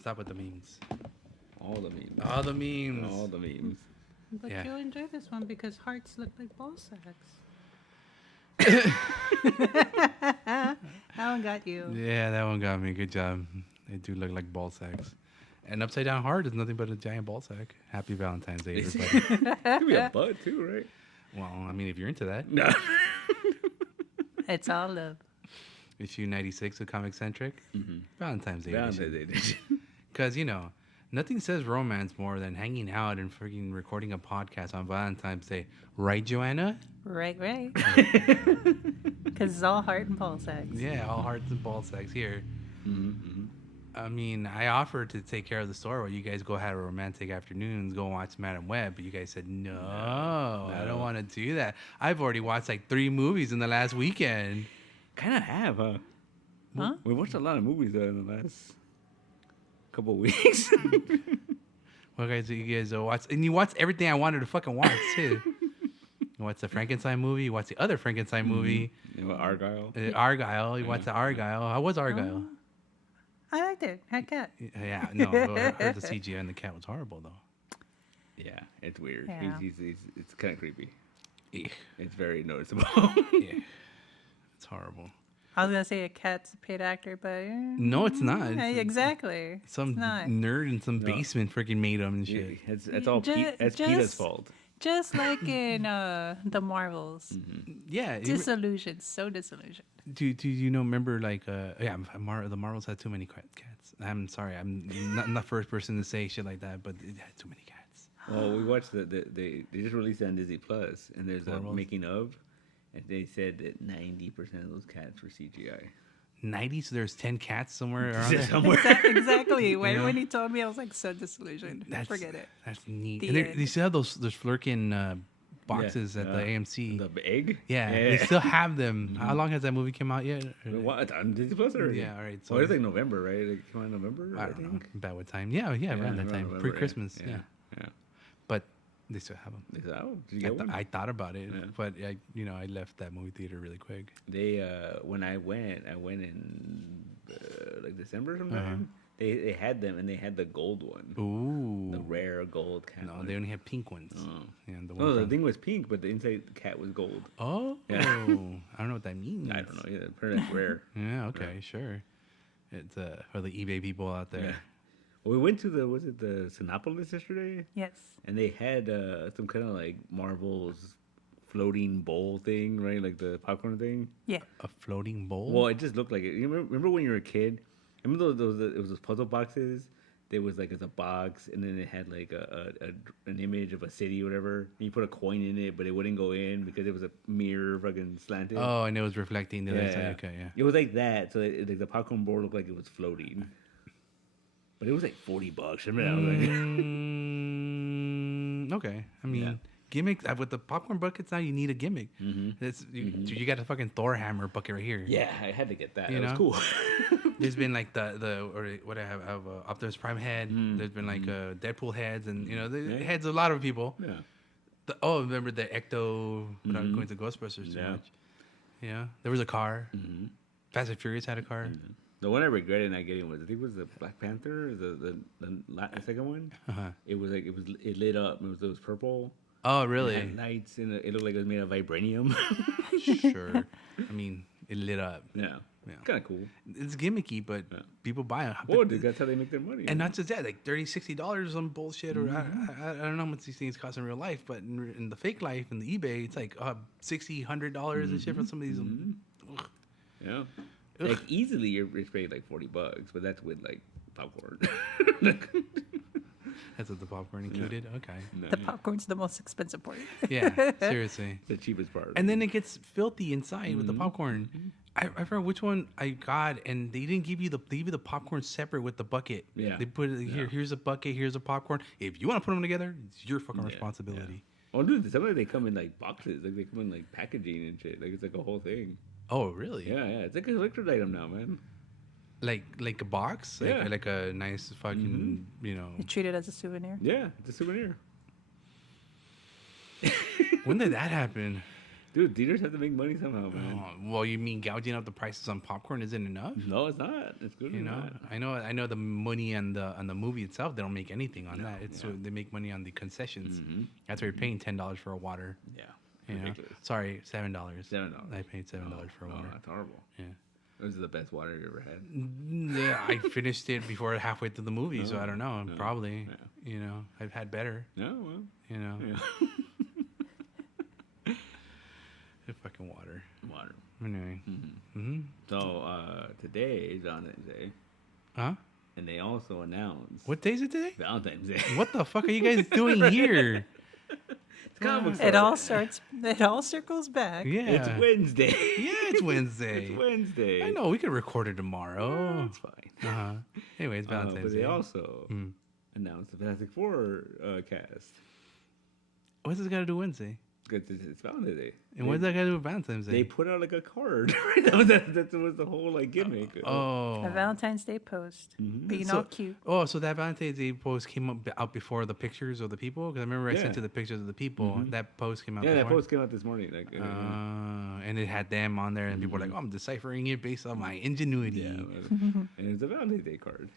Stop with the memes. All the memes. All the memes. All the memes. But Yeah. you'll enjoy this one because hearts look like ball sacks. That one got you. Yeah, that one got me. Good job. They do look like ball sacks. An upside down heart is nothing but a giant ball sack. Happy Valentine's Day, everybody. Could be a butt too, right? Well, I mean, if you're into that. No. It's all love. Issue 96 of ComiCentric. Valentine's Day. Valentine's Day. Because, nothing says romance more than hanging out and freaking recording a podcast on Valentine's Day. Right, Joanna? Right. Because it's all heart and ball sacks. Yeah, all hearts and ball sacks here. Mm-hmm. I mean, I offered to take care of the store while you guys go have a romantic afternoons, go watch Madam Web, but you guys said, no, I don't want to do that. I've already watched like 3 movies in the last weekend. Kind of have, huh? Huh? We watched a lot of movies in the last couple of weeks. Well, guys, you guys watched, and you watched everything I wanted to fucking watch, too. You watched the Frankenstein movie, you watched the other Frankenstein movie. Argyle. Argyle, you watched the Argyle. How was Argyle? I liked it. Had cat. Yeah, no, I heard the CGI and the cat was horrible, though. Yeah, it's weird. Yeah. It's kind of creepy. Eek. It's very noticeable. Yeah, it's horrible. I was going to say a cat's a paid actor, but... No, it's not. Yeah, exactly. Some It's not. nerd in some basement freaking made them and Yeah, shit. that's all. That's Peter's fault. Just like in the Marvels. Yeah. Disillusioned. So disillusioned. Do you remember like the Marvels had too many cats. I'm sorry, I'm not the first person to say shit like that, but it had too many cats. Well, we watched they just released it on Disney Plus, and there's a Marvels? making of, and they said that 90% of those cats were CGI. 90, so there's 10 cats somewhere around there. Somewhere. Exactly. When, Yeah. when he told me, I was like so disillusioned. Forget it. That's neat. The And end. they still have those Flurkin boxes at the AMC. The egg? Yeah, they still have them. How long has that movie come out yet? What? On Disney Plus already? Yeah, all right. So it's like November, right? Like, come on, November? I don't know. About what time? Yeah, around that time. November, Pre-Christmas, yeah. Yeah. But they still have them. They said, oh, did you get one? I thought about it, Yeah. but I left that movie theater really quick. They when I went in like December sometime. They had them, and they had the gold one, Ooh. the rare gold cat. No, one. they only have pink ones. Oh. Yeah, the No, one the from- thing was pink, but the inside cat was gold. Oh, Yeah. I don't know what that means. I don't know either. Pretty much rare. Yeah, okay, sure. It's for the eBay people out there. Yeah. Well, we went to the Sinopolis yesterday, Yes. and they had some kind of like Marvel's floating bowl thing, right? Like the popcorn thing. Yeah. A floating bowl. Well, it just looked like it. You remember when you were a kid? Remember those it was those puzzle boxes? There was like as a box, and then it had like an image of a city or whatever. And you put a coin in it, but it wouldn't go in because it was a mirror fucking slanted. Oh, and it was reflecting the other Yeah, side. yeah. Okay, yeah. It was like that. So like the popcorn bowl looked like it was floating. But it was like $40. Remember that? I was like, Okay, I mean, Yeah. gimmicks with the popcorn buckets now. You need a gimmick. You got a fucking Thor hammer bucket right here. yeah, I had to get that. You It was know? cool. There's been like what I have Optimus Prime head. There's been like Deadpool heads, and the heads of a lot of people. yeah. Remember the Ecto? Without going to Ghostbusters too Yeah. much. Yeah, there was a car. Fast and Furious had a car. The one I regretted not getting was I think it was the Black Panther, the second one. Uh-huh. It lit up. It was purple. Oh, It really? had lights and it looked like it was made of vibranium. Sure. I mean, it lit up. yeah, Yeah. kind of cool. It's gimmicky, but people buy it. Well, that's how they make their money. And not just that, like $30-$60 or some bullshit, or I don't know how much these things cost in real life, but in the fake life, in the eBay, it's like $60-$100 and shit for some of these. Ugh. yeah, like easily you're paid like $40, but that's with like popcorn. That's what the popcorn included. Okay. The popcorn's the most expensive part. Yeah, seriously. the cheapest part. And then it gets filthy inside with the popcorn. I forgot which one I got, and they didn't give you the popcorn separate with the bucket. Yeah. They put it here. Here's a bucket. Here's a popcorn. If you want to put them together, it's your fucking responsibility. Oh, dude, some of them they come in like boxes, like they come in like packaging and shit. Like it's like a whole thing. Oh, really? Yeah, it's like a collector's item now, man. Like a box, Yeah. like a nice fucking You treat it as a souvenir. Yeah, it's a souvenir. When did that happen? Dude, theaters have to make money somehow, man. Well, you mean gouging up the prices on popcorn isn't enough? No, it's not. It's good. You know, I know the money on the movie itself. They don't make anything on that. It's they make money on the concessions. That's why you're paying $10 for a water. Yeah. You know? Ridiculous. Sorry, $7. $7. I paid $7 for a water. That's horrible. Yeah. This is the best water you ever had. Yeah, I finished it before halfway through the movie, so I don't know. Probably, you know, I've had better. No, well, You know, yeah. fucking water. Water. Anyway, So today is Valentine's Day, huh? and they also announced What day is it today? Valentine's Day. What the fuck are you guys doing here? It's comic book It all store. starts. It all circles back. Yeah, It's Wednesday. Yeah, it's Wednesday. It's Wednesday. I know we could record it tomorrow. It's fine. Anyway, it's Valentine's But Day. they also announced the Fantastic Four cast. What's this got to do with Wednesday? Because it's Valentine's Day. And what's that got to do with Valentine's Day? They put out like a card. that was the whole like gimmick. Oh. A Valentine's Day post. Being So- all cute. Oh, so that Valentine's Day post came out before the pictures of the people? Because I remember I Yeah. sent you the pictures of the people. That post came out Yeah, that before. post came out this morning. Like, And it had them on there, and people were like, "Oh, I'm deciphering it based on my ingenuity." and it's a Valentine's Day card.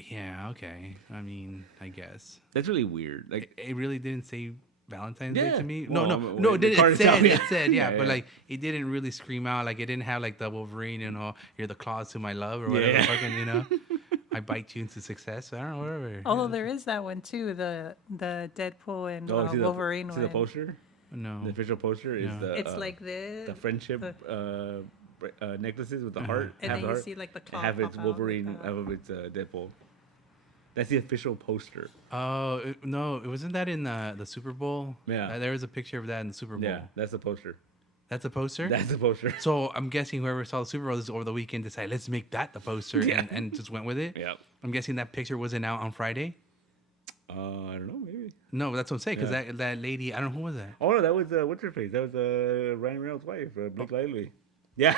Yeah, okay. I mean, I guess. That's really weird. Like, It really didn't say Valentine's Day Yeah. to me. Well, No, the it card said, itself, it yeah. said, yeah, Yeah, but yeah. like, it didn't really scream out. Like, it didn't have like the Wolverine, you know, you're the claws to my love or whatever, Yeah. fucking, you know, I bite you into success. I don't know, whatever. Although there is that one too, the Deadpool and see Wolverine see one. the poster? No. The official poster is No. the It's like this. the friendship necklaces with the heart. And half then the you heart, see like the claw half it's pop out, Wolverine, like, half of it's Deadpool. That's the official poster. Oh no! It wasn't that in the Super Bowl. Yeah. There was a picture of that in the Super Bowl. Yeah, that's the poster. That's a poster. That's the poster. So I'm guessing whoever saw the Super Bowl this over the weekend decided let's make that the poster Yeah. and just went with it. Yep. I'm guessing that picture wasn't out on Friday. I don't know, maybe. No, that's what I'm saying because Yeah. that lady, I don't know who was that. Oh no, that was what's her face? That was Ryan Reynolds' wife, Blake Lively. Yeah.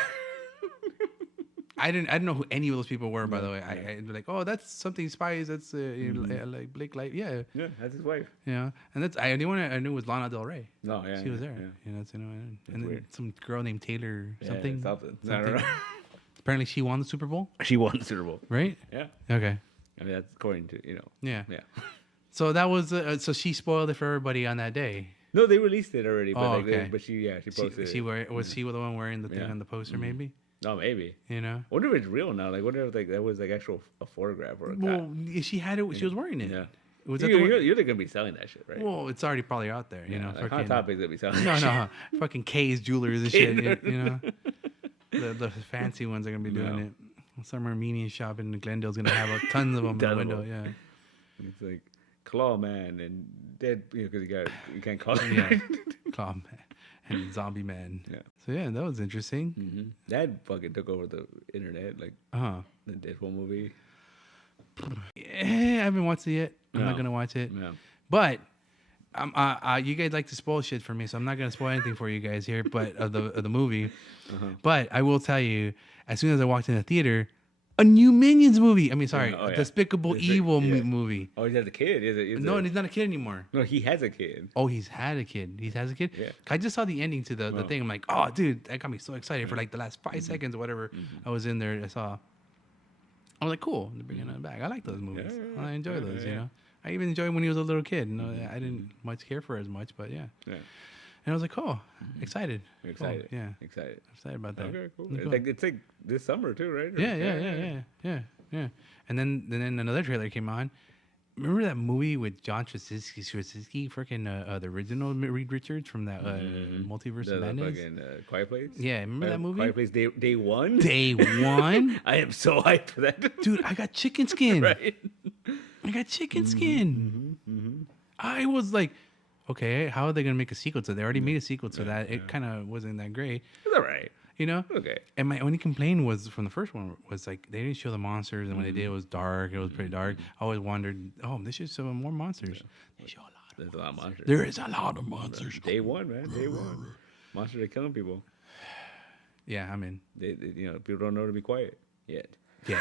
I didn't know who any of those people were. By the way, I'd be like, oh, that's something spies. That's like Blake Light. Yeah, Yeah, that's his wife. yeah. And that's the only one I knew was Lana Del Rey. No, yeah. She was there. Yeah. You know, that's, you know, and then weird. some girl named Taylor Yeah, something. something. I don't know. Apparently, she won the Super Bowl, She won the Super Bowl. right? Yeah. Okay. I mean, that's according to, Yeah. Yeah. So that was so she spoiled it for everybody on that day. No, they released it already, but Oh, like, okay. but she posted She it. was she the one wearing the thing Yeah. on the poster? Maybe, No, maybe. you know. I wonder if it's real now. Like, wonder if like that was like actual a photograph or a Well, she had it. She was wearing it. Yeah. Was that the one? You're gonna be selling that shit, right? Well, it's already probably out there. You know, like Hot fucking, Topic's gonna be selling. no, that shit. no, fucking K's Jewelers and shit. You know, the fancy ones are gonna be doing No. it. Some Armenian shop in Glendale's gonna have tons of them in the Tons of window. them. Yeah, It's like Claw Man and Dead, because you can't call it. yeah, Claw Man and Zombie Man. Yeah. So yeah, that was interesting. Mm-hmm. That fucking took over the internet, like the Deadpool movie. Yeah, I haven't watched it yet. I'm not No. gonna watch it. Yeah. But you guys like to spoil shit for me, so I'm not gonna spoil anything for you guys here. But of the movie, but I will tell you, as soon as I walked in the theater, a new Minions movie. I mean, sorry, Oh, yeah. Despicable Evil movie. Oh, he has a kid. No, he's not a kid anymore. No, he has a kid. Oh, he's had a kid. He has a kid. Yeah. I just saw the ending to the thing. I'm like, oh, dude, that got me so excited for like the last 5 seconds or whatever. I was in there. I saw. I was like, cool. They're bringing it back. I like those movies. Yeah. I enjoy those. Yeah. You know. I even enjoyed when he was a little kid. You know, I didn't much care for it as much, but yeah. Yeah. And I was like, oh, excited. I'm excited. Cool. Yeah. Excited. Excited about that. Okay, cool. Cool. It's like this summer too, right? Or- Yeah. And then another trailer came on. Remember that movie with John Straczynski, freaking the original Reed Richards from that Multiverse The of Madness? fucking Quiet Place. Yeah, remember that movie? Quiet Place day one. Day one, I am so hyped for that. dude. I got chicken skin. Right. I got chicken skin. I was like, okay, how are they gonna make a sequel to that? They already made a sequel to that. It kind of wasn't that great, It's all right. you know. Okay. And my only complaint was from the first one was like they didn't show the monsters, and when they did, it was dark. It was pretty dark. I always wondered, oh, they should show more monsters. They show a lot. There's a lot of monsters. There is a lot of monsters. Day one, man. Day one. Monsters are killing people. Yeah, I'm in. They people don't know to be quiet yet. Yeah,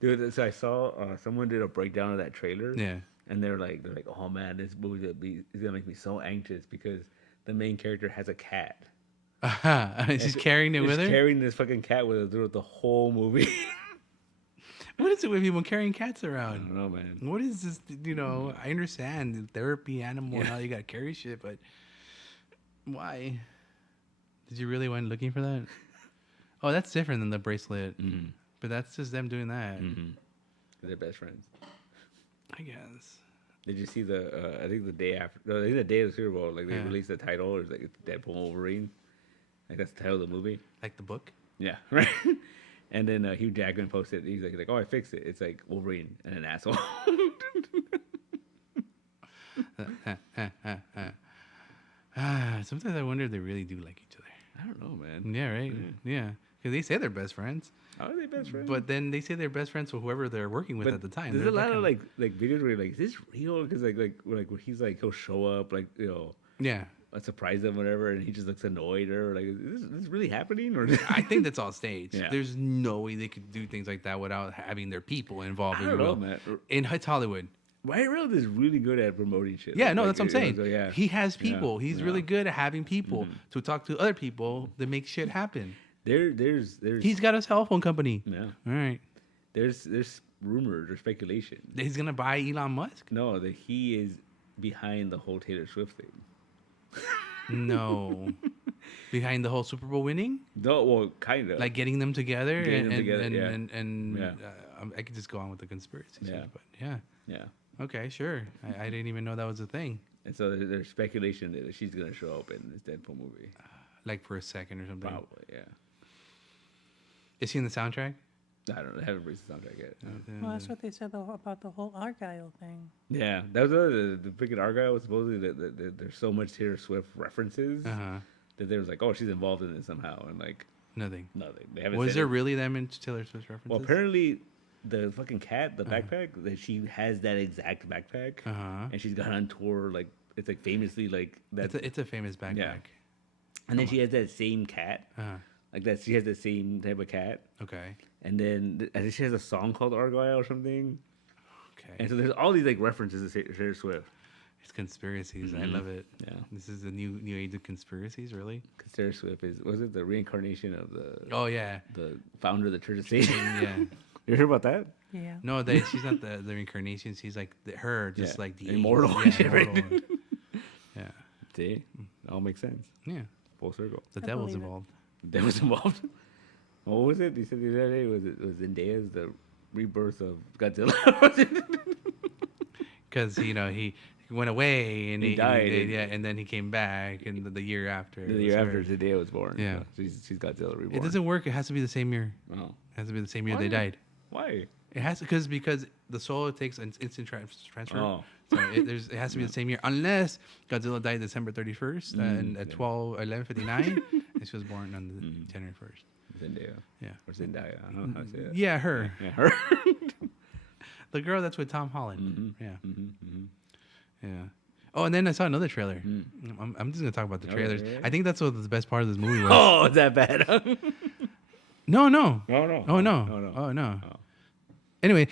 Dude, so I saw someone did a breakdown of that trailer. yeah. And they're like, oh man, this movie is gonna make me so anxious because the main character has a cat. She's carrying it with her. Carrying this fucking cat with her throughout the whole movie. What is it with people carrying cats I around? don't know, man. What is this? I understand therapy, animal, and all you gotta carry shit, but why? Did you really went looking for that? Oh, that's different than the bracelet. Mm-hmm. But that's just them doing that. Mm-hmm. They're best friends. I guess. Did you see the? I think the day after. No, I think the day of the Super Bowl, like they Yeah. released the title. It's like it's Deadpool Wolverine. Like that's the title of the movie. Like the book? Yeah, right. And then Hugh Jackman posted. He's like, oh, I fixed it. It's like Wolverine and an asshole. Sometimes I wonder if they really do like each other. I don't know, man. Yeah, right? Yeah. Because they say they're best friends. How are they best friends? But then they say they're best friends with whoever they're working with But at the time. There's They're a lot that of kind like videos where you're like, is this real? Because like where he's like he'll show up like Yeah. surprise them whatever, and he just looks annoyed or like, is this really happening? Or I think that's all staged. Yeah. There's no way they could do things like that without having their people involved. I in don't know, real. man. It's Hollywood. Ryan Reynolds is really good at promoting shit. Yeah, no, Like, that's what I'm saying. so, yeah. He has Yeah, people. He's yeah. really good at having people to talk to other people that make shit happen. There's He's got a cell phone company. yeah. All right. There's rumors or speculation. He's going to buy Elon Musk? No, that he is behind the whole Taylor Swift thing. No. Behind the whole Super Bowl winning? No, well, kind of. Like getting them together? Getting them together, and, yeah. and Yeah. I could just go on with the conspiracy. Yeah. But yeah. Yeah. Okay, sure. I didn't even know that was a thing. And so there's speculation that she's gonna show up in this Deadpool movie. Like for a second or something. Probably, yeah. Is he in the soundtrack? I don't know. I haven't released the soundtrack yet. Well, that's what they said about the whole Argyle thing. Yeah, that was the freaking Argyle was supposedly that there's so much Taylor Swift references Uh-huh. that there was like, oh, she's involved in it somehow, and like Nothing. nothing. They haven't. Was said there it. really that many Taylor Swift references? Well, apparently, the fucking cat, the backpack, that she has that exact backpack, Uh-huh. and she's gone on tour. Like it's like famously like that. It's a famous backpack. Yeah. And then she has that same cat, Uh-huh. like that. She has the same type of cat, Okay. and then I think she has a song called Argyle or something. Okay. And so there's all these like references to Taylor Swift. It's conspiracies. I love it. Yeah. This is the new age of conspiracies, really? Because Taylor Swift was it the reincarnation of Oh, yeah. the founder of the Church of Satan? Yeah. You heard about that? Yeah. No, she's not the reincarnation. She's like her, just Yeah. like the Immortal angels. and shit, right? immortal. Yeah. See, it all makes sense. Yeah. Full circle. The I devil's believe it. involved. That was involved. What was it? They said the other day was Zendaya's the rebirth of Godzilla. Because, he went away and He died. yeah, and then he came back and the year after. the it year was after her. Zendaya was born. Yeah. So she's Godzilla reborn. It doesn't work. It has to be the same year. Oh. It has to be the same year Why? they died. Why? It has to because the soul takes an instant transfer. Oh. So it has to be the same year unless Godzilla died December 31st and at yeah. 11:59 and she was born on the January 1st. Zendaya. Yeah. Or Zendaya. I don't know how to say that. Yeah, her. Yeah, her. The girl that's with Tom Holland. Mm-hmm. Yeah. Yeah. Oh, and then I saw another trailer. I'm just gonna talk about the Okay, trailers. yeah. I think that's what the best part of this movie was. Oh, is that bad? No. Oh, no. Oh no. Oh, no. Oh no. Oh. Anyway,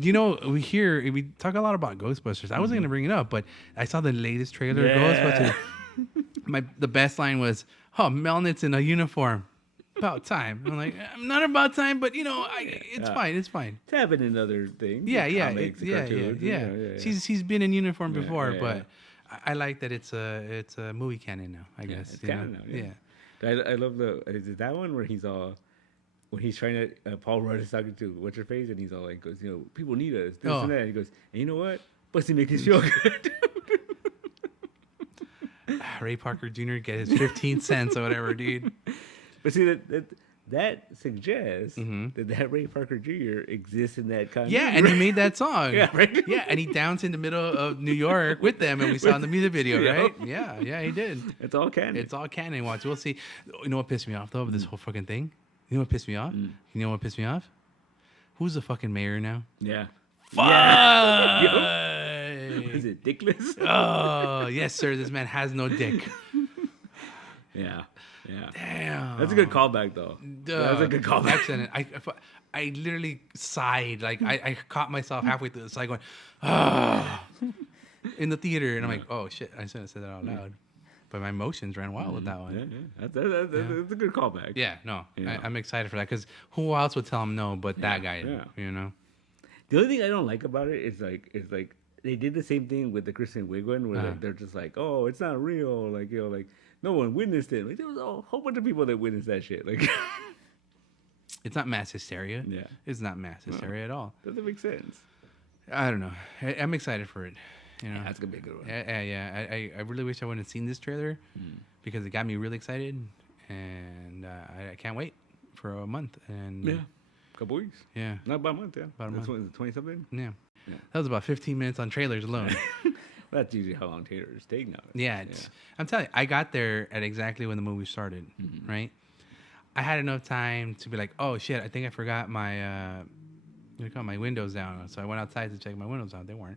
we talk a lot about Ghostbusters. I wasn't gonna bring it up, but I saw the latest trailer. Yeah. Ghostbusters. The best line was, "Oh, Melnitz in a uniform. About time." I'm like, I'm not about time, but it's Yeah. fine. It's fine. It's happened in other things. Yeah, like yeah, comics and yeah. cartoons, yeah. She's been in uniform Yeah, before, yeah, but I like that it's a movie canon now. I guess. it's you know? canon now, yeah. Yeah. I love is it that one where he's all when he's trying to Paul Rudd is talking to what's her face and he's all like goes, people need us this Oh. and that, and he goes, and you know what, Pussy make us feel good. Ray Parker Jr. get his 15 cents or whatever, dude. But see that suggests Mm-hmm. that Ray Parker Jr. exists in that kind. Yeah, and he made that song. Yeah, right. Yeah, and he danced in the middle of New York with them, and we saw in the music video, Yeah. right? Yeah, he did. It's all canon. It's all canon. Watch, we'll see. You know what pissed me off though? This whole fucking thing. You know what pissed me off? You know what pissed me off? Who's the fucking mayor now? yeah. Fuck! Is it Dickless? Oh, yes, sir. This man has no dick. Yeah. Damn. That's a good callback though. That's a good callback. Excellent. I literally sighed. Like I caught myself halfway through the sigh going, ah, in the theater, and I'm like, oh shit, I shouldn't have said that out loud. but my emotions ran wild with that one. Yeah. That's a good callback. Yeah, no, Yeah. I'm excited for that because who else would tell him no but that guy? Yeah. You know. The only thing I don't like about it is like they did the same thing with the Kristen Wiig one, where like, they're just like, oh, it's not real, like like no one witnessed it. Like there was a whole bunch of people that witnessed that shit. Like it's not mass hysteria. Yeah. It's not mass hysteria at all. doesn't make sense. I don't know. I'm excited for it. You know, That's gonna be a good one. I really wish I wouldn't have seen this trailer because it got me really excited, and I can't wait for a month. And Couple weeks. yeah, Not about a month. Yeah, About a month. 20 something. yeah, that was about 15 minutes on trailers alone. That's usually how long trailers take now. Yeah, I'm telling you, I got there at exactly when the movie started. Right, I had enough time to be like, oh shit, I think I forgot my my windows down. So I went outside to check my windows out. They weren't.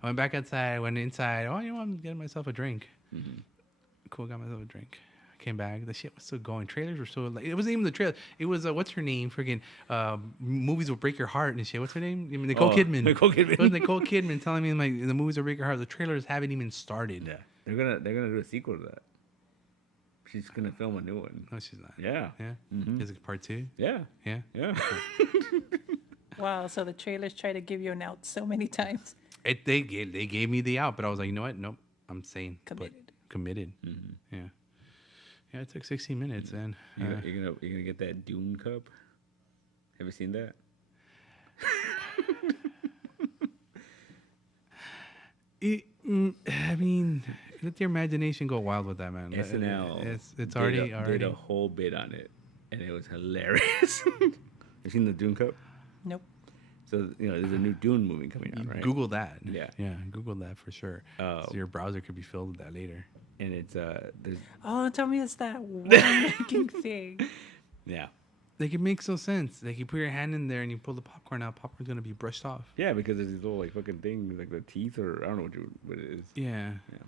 I went back outside. I went inside. Oh, you know, I'm getting myself a drink. Cool, got myself a drink. I came back. The shit was still going. Trailers were so like it wasn't even the trailer. It was what's her name? Freaking movies will break your heart and shit. What's her name? I mean, Nicole Kidman. Nicole Kidman. It was Nicole Kidman telling me like the movies will break your heart. The trailers haven't even started. Yeah, they're gonna do a sequel to that. She's gonna film a new one. No, she's not. Yeah. Yeah. Is it part 2? Yeah. Yeah. Yeah. Wow, so the trailers try to give you an out so many times. They gave me the out, but I was like, you know what? Nope. I'm sane. Committed. Committed. Yeah. Yeah, it took 16 minutes, and You're gonna get that Dune cup. Have you seen that? I mean, let your imagination go wild with that, man. SNL. It's already did a whole bit on it, and it was hilarious. You seen the Dune cup? Nope. So there's a new Dune movie coming out, right? Google that. Yeah. Yeah, Google that for sure. Oh. So your browser could be filled with that later. And it's there's Oh, tell me it's that one making thing. yeah. Like, it makes no sense. Like, you put your hand in there and you pull the popcorn out. Popcorn's going to be brushed off. Yeah, because there's these little like fucking things like the teeth or I don't know what it is. Yeah. Yeah.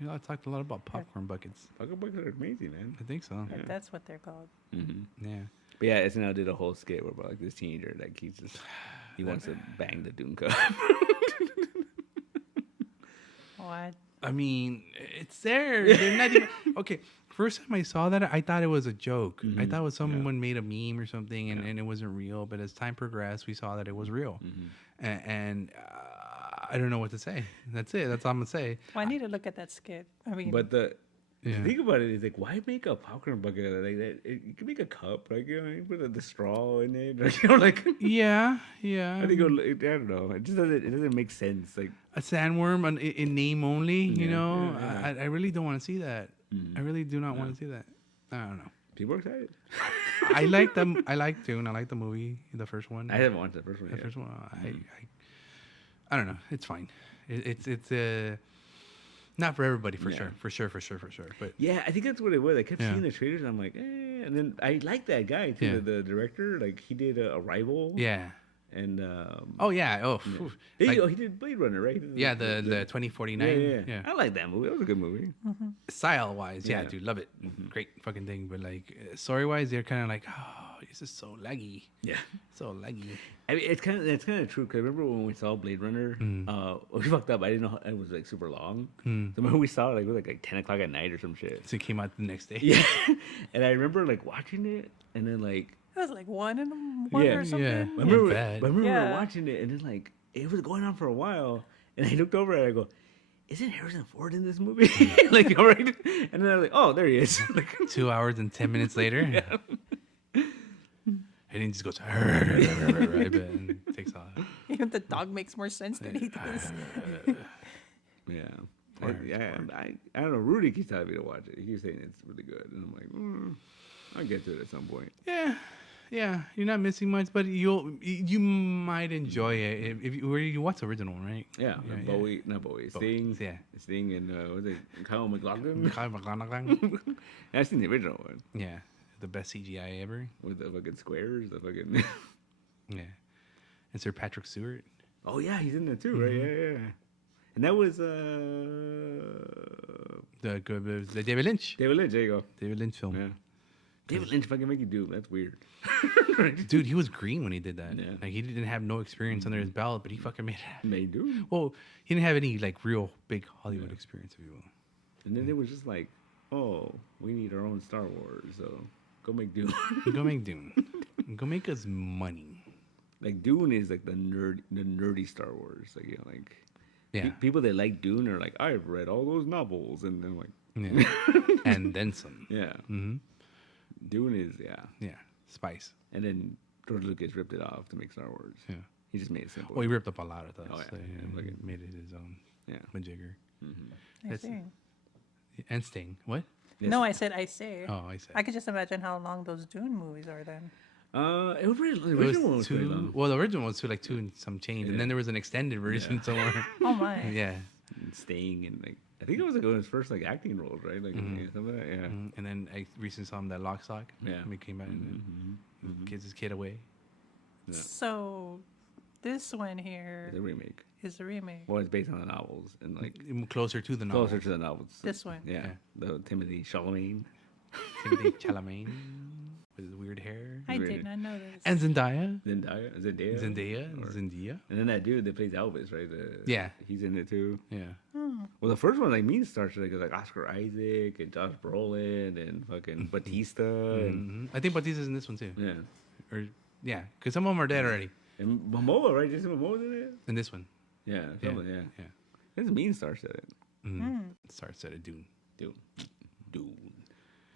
You know, I talked a lot about popcorn buckets. Fucking bugs are amazing, man. I think so. Like, that's what they're called. Mm-hmm. Yeah. But yeah, SNL did a whole skit where like this teenager like he wants to bang the Dune cup. What? I mean, it's there. They're not even... Okay, first time I saw that, I thought it was a joke. Mm-hmm. I thought it was someone made a meme or something, and it wasn't real. But as time progressed, we saw that it was real. Mm-hmm. And I don't know what to say. That's it. That's all I'm going to say. Well, I need to look at that skit. I mean, But the Yeah. thing about it is like, why make a popcorn bucket like that? You can make a cup, like you put the straw in it, like Yeah. I think I don't know. It doesn't make sense. Like A sandworm in name only, you know? yeah. I really don't want to see that. I really do not want to see that. I don't know. people are excited. I like them. I like Dune. I like the movie, the first one. I haven't watched the first one The yet. first one. I don't know. It's fine. It's not for everybody for sure. But Yeah, I think that's what it was. I kept Yeah. seeing the trailers, and I'm like, and then I like that guy too, Yeah. the director. Like he did Arrival. yeah. And Oh yeah. Oh. phew. Like, he did Blade Runner, right? yeah. The 2049. Yeah. I like that movie. That was a good movie. Style wise, yeah, Yeah. dude, love it. Great fucking thing. But like story wise, they're kind of like, oh, this is so laggy. Yeah. So laggy. I mean, it's kind of true. Cause I remember when we saw Blade Runner, we fucked up. I didn't know it was like super long. So when we saw it, it was like 10 o'clock at night or some shit. So it came out the next day. Yeah, and I remember like watching it, and then like it was like one or something. Yeah. I remember, bad. we were Yeah. watching it, and then like it was going on for a while, and I looked over and I go, "Isn't Harrison Ford in this movie?" Like, all right, and then I was like, "Oh, there he is." Like, 2 hours and 10 minutes later. And he just goes, and takes off. Even the dog makes more sense than he does. yeah. I don't know. Rudy keeps telling me to watch it. He's saying it's really good, and I'm like, I'll get to it at some point. Yeah, you're not missing much, but you might enjoy it if you watch the original, right? Yeah, not Bowie, Sting. Yeah. Sting and was it Kyle MacLachlan? Yeah, I've seen the original one the best CGI ever. with the fucking squares, the fucking. Yeah, and Sir Patrick Stewart. Oh yeah, he's in there too, right? Yeah. And that was The David Lynch. David Lynch. There you go. David Lynch film. Yeah. David Lynch fucking make you do. That's weird. Dude, he was green when he did that. Yeah. Like, he didn't have no experience under his belt, but he fucking made it. May do. Well, he didn't have any like real big Hollywood experience, if you will. And then it was just like, oh, we need our own Star Wars, so go make Dune. Go make Dune. Go make us money. Like Dune is like the nerdy Star Wars. Like, you know, like Yeah. people that like Dune are like, I've read all those novels, and then like, Yeah. And then some. yeah, Mm-hmm. Dune is Yeah. Spice. and then George Lucas ripped it off to make Star Wars. Yeah. He just made it simple. Well, he ripped up a lot of those. Oh, yeah. So, Look he at- made it his own Yeah. majigger. I That's- see. And Sting. What? Yes. No, I said I say. Oh, I said. I could just imagine how long those Dune movies are then. It was pretty, the It was original one was pretty two. long. Well, the original was two, like 2 and some change, and then there was an extended version somewhere. Oh my. Yeah. And Sting and like I think it was like one of his first like acting roles, right? Like yeah, something like that. Yeah. And then I recently saw him that Lock Stock. Yeah. When he came out and gives his kid away. Yeah. So this one here The remake. is the remake. Well, it's based on the novels and like Closer to the novel. closer to the novels. This one. Yeah. The Timothy Chalamet. Timothy Chalamet with his weird hair. I Really? did not know this. And Zendaya. Zendaya. Zendaya. And then that dude that plays Elvis, right? Yeah. He's in it too. Yeah. Well, the first one, like, mean Star Trek is like Oscar Isaac and Josh Brolin and fucking Batista. And, I think Batista's in this one too. yeah. Or yeah, because some of them are dead already. And Momoa, right? Jason Momoa's in it? In this one. Yeah. Yeah. Something, yeah. Yeah. It's mean Star said it. Starts at a Dune. Dude.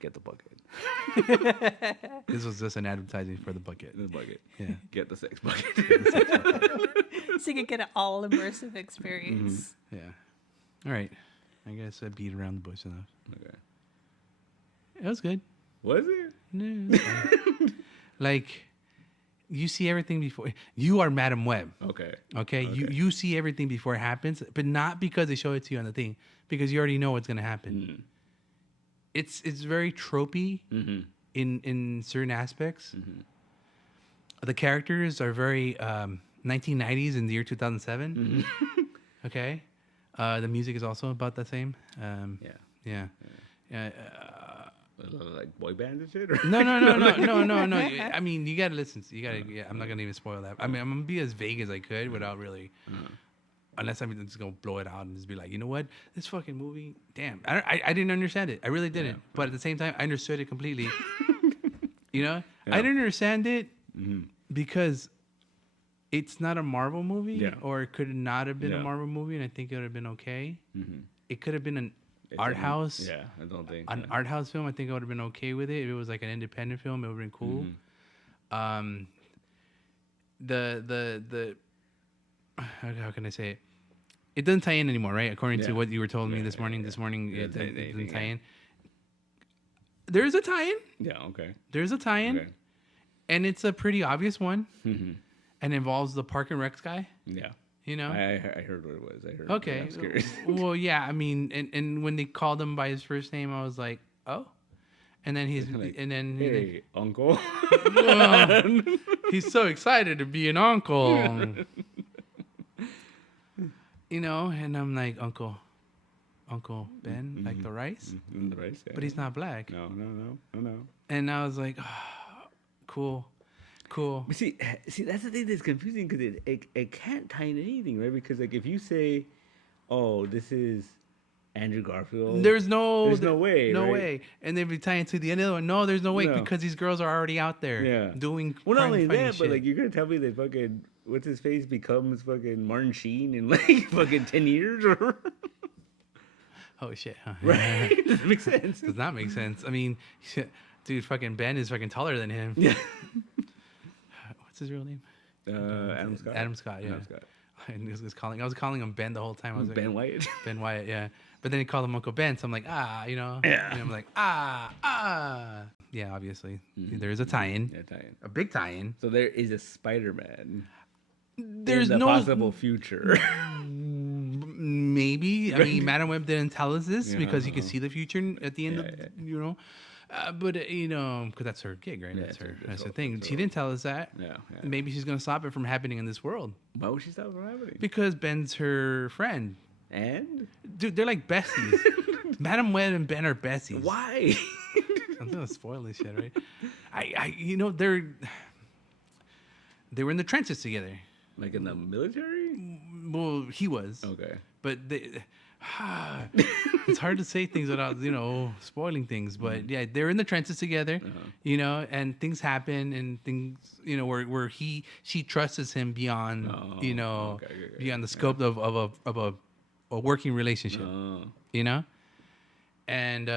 Get the bucket. This was just an advertising for the bucket. The bucket. Yeah. Get the sex bucket. So you can get an all immersive experience. Yeah. All right. I guess I beat around the bush enough. Okay. It was good. Was it? No, it's fine. Like, you see everything before. You are Madam Web. Okay. Okay? You see everything before it happens, but not because they show it to you on the thing, because you already know what's gonna happen. It's very tropey in certain aspects. The characters are very 1990s in the year 2007. Okay, the music is also about the same. Yeah. Yeah. Like boy bands and shit? Or? No. I mean, you gotta listen. You gotta. Yeah, I'm not gonna even spoil that. I mean, I'm gonna be as vague as I could without really. Unless I'm just gonna blow it out and just be like, you know what, this fucking movie, damn, I didn't understand it. I really didn't. Yeah. But at the same time, I understood it completely. You know, I didn't understand it because it's not a Marvel movie, Yeah. or it could not have been a Yeah. Marvel movie, and I think it would have been okay. It could have been an art house. Yeah, I don't think. An art house film, I think I would have been okay with it. If it was like an independent film, it would have been cool. The how can I say it? It doesn't tie in anymore, right? According to Yeah. what you were telling me Yeah, this morning. yeah. This morning, Yeah, it doesn't tie yeah. in. There's a tie-in. Yeah, okay. There's a tie-in, Okay. and it's a pretty obvious one, and involves the Park and Recs guy. Yeah. You know. I heard what it was. I heard. Okay. I was curious. Well, yeah. I mean, and when they called him by his first name, I was like, oh. And then Like, and then Hey, uncle. he's so excited to be an uncle. You know, and I'm like, Uncle Ben, like the rice, The rice, yeah. but he's not black. No. And I was like, oh, cool. But see, that's the thing that's confusing because it can't tie into anything, right? Because like if you say, oh, this is Andrew Garfield, There's no way, no right? way. And they'd be tying to the end of the one. No, there's no way No. because these girls are already out there Yeah. doing. Well, not crime only fighting that, but shit. like you're gonna tell me that fucking what's his face becomes fucking Martin Sheen in like fucking 10 years or oh shit, huh? right? Doesn't make sense. Does not make sense. I mean, dude, fucking Ben is fucking taller than him. Yeah. What's his real name? Adam Scott. Adam Scott. Yeah. Adam Scott. And I was calling him Ben the whole time. I was like, Ben White. Ben Wyatt, yeah. But then he called him Uncle Ben, so I'm like, you know. Yeah. And I'm like, Yeah, obviously. There is a tie-in. Yeah, tie-in. A big tie-in. So there is a Spider-Man. There's in the no possible future. maybe. I mean, Madam Web didn't tell us this Yeah, because you could see the future at the end Yeah, of, yeah. you know. But, you know, because that's her gig, right? Yeah, That's her. it's That's the her- thing. it's She her- didn't tell us that. Yeah. Maybe she's going to stop it from happening in this world Why would she stop from happening? because Ben's her friend. And Dude, they're like besties. Madam Web and Ben are besties. why? I'm gonna spoil this shit, right? You know, they were in the trenches together. Like in the military? Well, he was, Okay. but It's hard to say things without spoiling things, but yeah, they're in the trenches together, and things happen and things where she trusts him beyond beyond the scope of a working relationship, and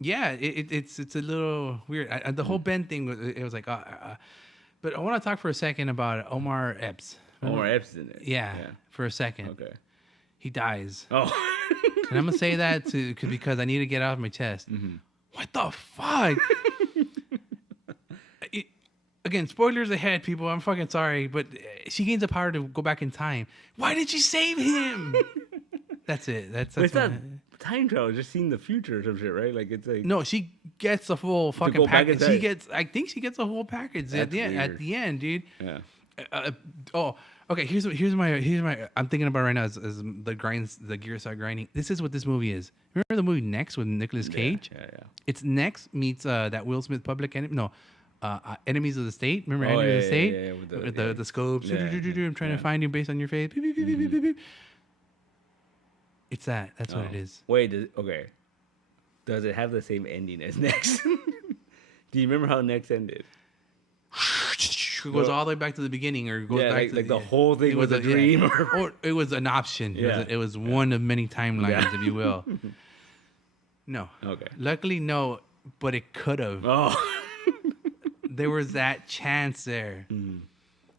it's a little weird. The whole Ben thing it was like, but I want to talk for a second about Omar Epps. Omar Epps in it. Yeah, for a second. Okay. He dies. Oh. And I'm gonna say that because I need to get it off my chest. Mm-hmm. What the fuck? Again, spoilers ahead, people. I'm fucking sorry, but she gains the power to go back in time. Why did she save him? That's it. That's it's not time travel. Just seeing the future or some shit, right? Like it's like no. She gets the full fucking package. I think she gets a whole package at the end. At the end, dude. Yeah. Okay. Here's my. I'm thinking about right now as the gears start grinding. This is what this movie is. Remember the movie Next with Nicolas Cage? Yeah. It's Next meets that Will Smith Public Enemy. No, Enemies of the State. Remember Enemies of the State? Yeah, with the scopes. Yeah, I'm trying to find you based on your face. Beep, beep, beep, beep, beep, beep. It's that. That's what it is. Wait. Does it have the same ending as Next? Do you remember how Next ended? It goes all the way back to the beginning, or goes back to the whole thing was a dream, or it was an option. Yeah. It was one of many timelines, if you will. No. Okay. Luckily, no, but it could have. Oh. There was that chance there.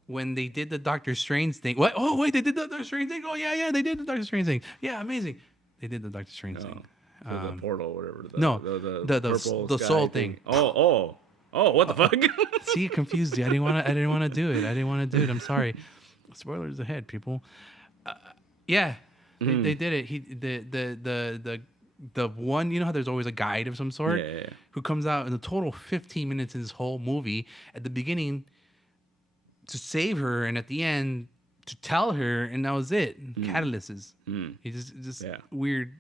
When they did the Doctor Strange thing. What? Oh, wait, they did the Doctor Strange thing? Oh, yeah, they did the Doctor Strange thing. Yeah, amazing. They did the Doctor Strange thing. The portal, whatever. The soul thing. Oh, what the fuck? See, it confused you. I didn't want to do it. I'm sorry. Spoilers ahead, people. They did it. The one, you know how there's always a guide of some sort who comes out in the total 15 minutes in this whole movie. At the beginning, to save her, and at the end to tell her, and that was it. Catalysts. He just weird.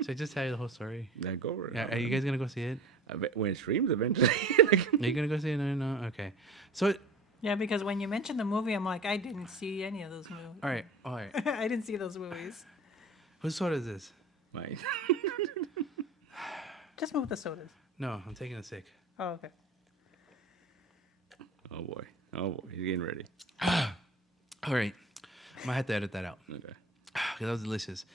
Should I just tell you the whole story? Yeah, go over it. Yeah, are you guys gonna go see it? I bet when it streams eventually. Are you gonna go see it? No. Okay. So. Yeah, because when you mentioned the movie, I'm like, I didn't see any of those movies. All right. I didn't see those movies. Whose soda is this? Mine. Just move the sodas. No, I'm taking a sick. Oh, okay. Oh boy, he's getting ready. All right, I might have to edit that out. Okay. That was delicious.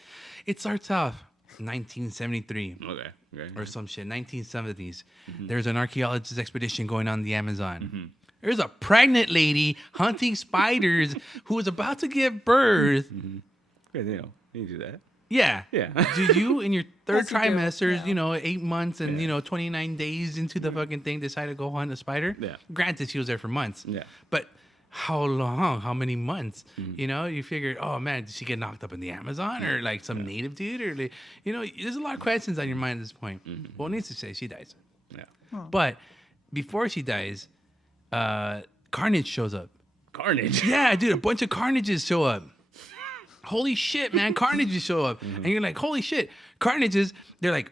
It starts off 1973. Okay. Or some shit. 1970s. There's an archaeologist expedition going on in the Amazon. There's a pregnant lady hunting spiders who is about to give birth. Yeah, you do that. Yeah. Do you, in your third Yes, you do. trimester, Yeah. 8 months and, 29 days into the fucking thing, decide to go hunt a spider? Yeah. Granted, she was there for months. Yeah. But how long? How many months? You figured, oh, man, did she get knocked up in the Amazon? Or, like, some native dude? Or, like, there's a lot of questions on your mind at this point. Well, needs to say, she dies. Yeah. But before she dies, Carnage shows up. Carnage. Yeah, dude, a bunch of Carnages show up. Holy shit, man, Carnages show up. And you're like, holy shit. Carnages, they're like,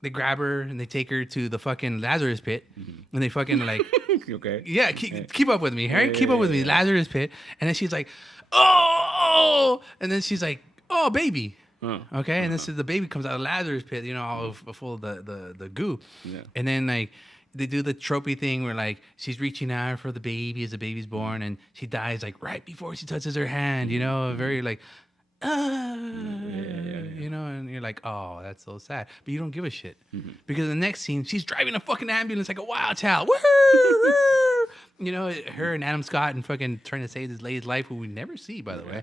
they grab her and they take her to the fucking Lazarus pit. And they fucking like, Okay. yeah, keep up with me, Harry. Keep up with me. Lazarus pit. And then she's like, oh. And then she's like, oh, baby. Okay. And this is the baby comes out of Lazarus pit, all full of the goo. Yeah. And then like, they do the tropey thing where like she's reaching out for the baby as the baby's born and she dies like right before she touches her hand, very like, and you're like, oh, that's so sad. But you don't give a shit because the next scene, she's driving a fucking ambulance like a wild child. Her and Adam Scott and fucking trying to save this lady's life, who we never see, by the way.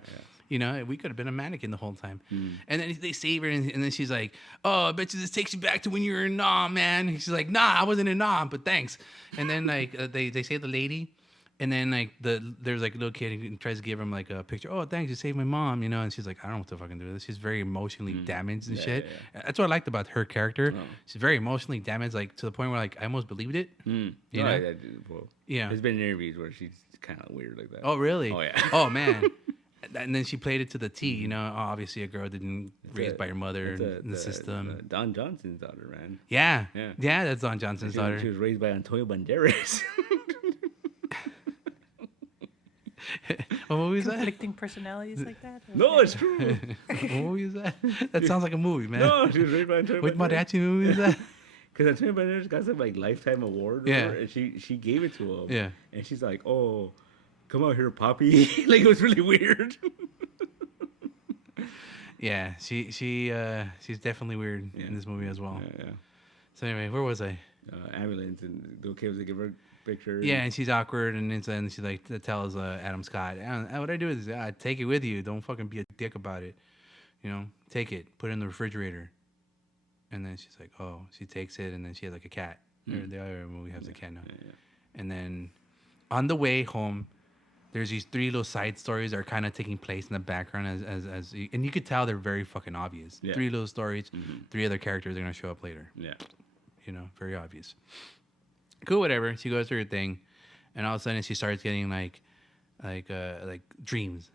We could have been a mannequin the whole time. And then they save her, and then she's like, oh, I bet you this takes you back to when you were in Nam, man. And she's like, nah, I wasn't in Nam, but thanks. And then, like, they save the lady, and then, like, there's, like, a little kid who tries to give him, like, a picture. Oh, thanks, you saved my mom, and she's like, I don't know what to fucking do with this. She's very emotionally damaged and shit. Yeah. That's what I liked about her character. Oh. She's very emotionally damaged, like, to the point where, like, I almost believed it. Yeah. There's been interviews where she's kind of weird like that. Oh, really? Oh, yeah. Oh, man. And then she played it to the T, obviously a girl didn't raised by her mother in the system. Don Johnson's daughter, man. Yeah, that's Don Johnson's daughter. She was raised by Antonio Banderas. What movie is that? Conflicting personalities like that? No, it's true. What movie is that? That sounds like a movie, man. No, she was raised by Antonio What Banderas. mariachi movie is that? Because Antonio Banderas got some like lifetime award, or Yeah. whatever, and she gave it to him. Yeah. And she's like, "Oh, come out here, Poppy." Like, it was really weird. Yeah, she's definitely weird in this movie as well. Yeah. So anyway, where was I? Ambulance, and the kids they give her a picture. Yeah, and she's awkward, and then she like tells Adam Scott, "What I do is take it with you. Don't fucking be a dick about it. You know, take it, put it in the refrigerator." And then she's like, "Oh," she takes it, and then she has like a cat. The other movie has a cat now. Yeah. And then on the way home, there's these three little side stories that are kind of taking place in the background and you could tell they're very fucking obvious. Yeah. Three little stories, three other characters are gonna show up later. Yeah. You know, very obvious. Cool, whatever. She goes through her thing, and all of a sudden she starts getting like dreams.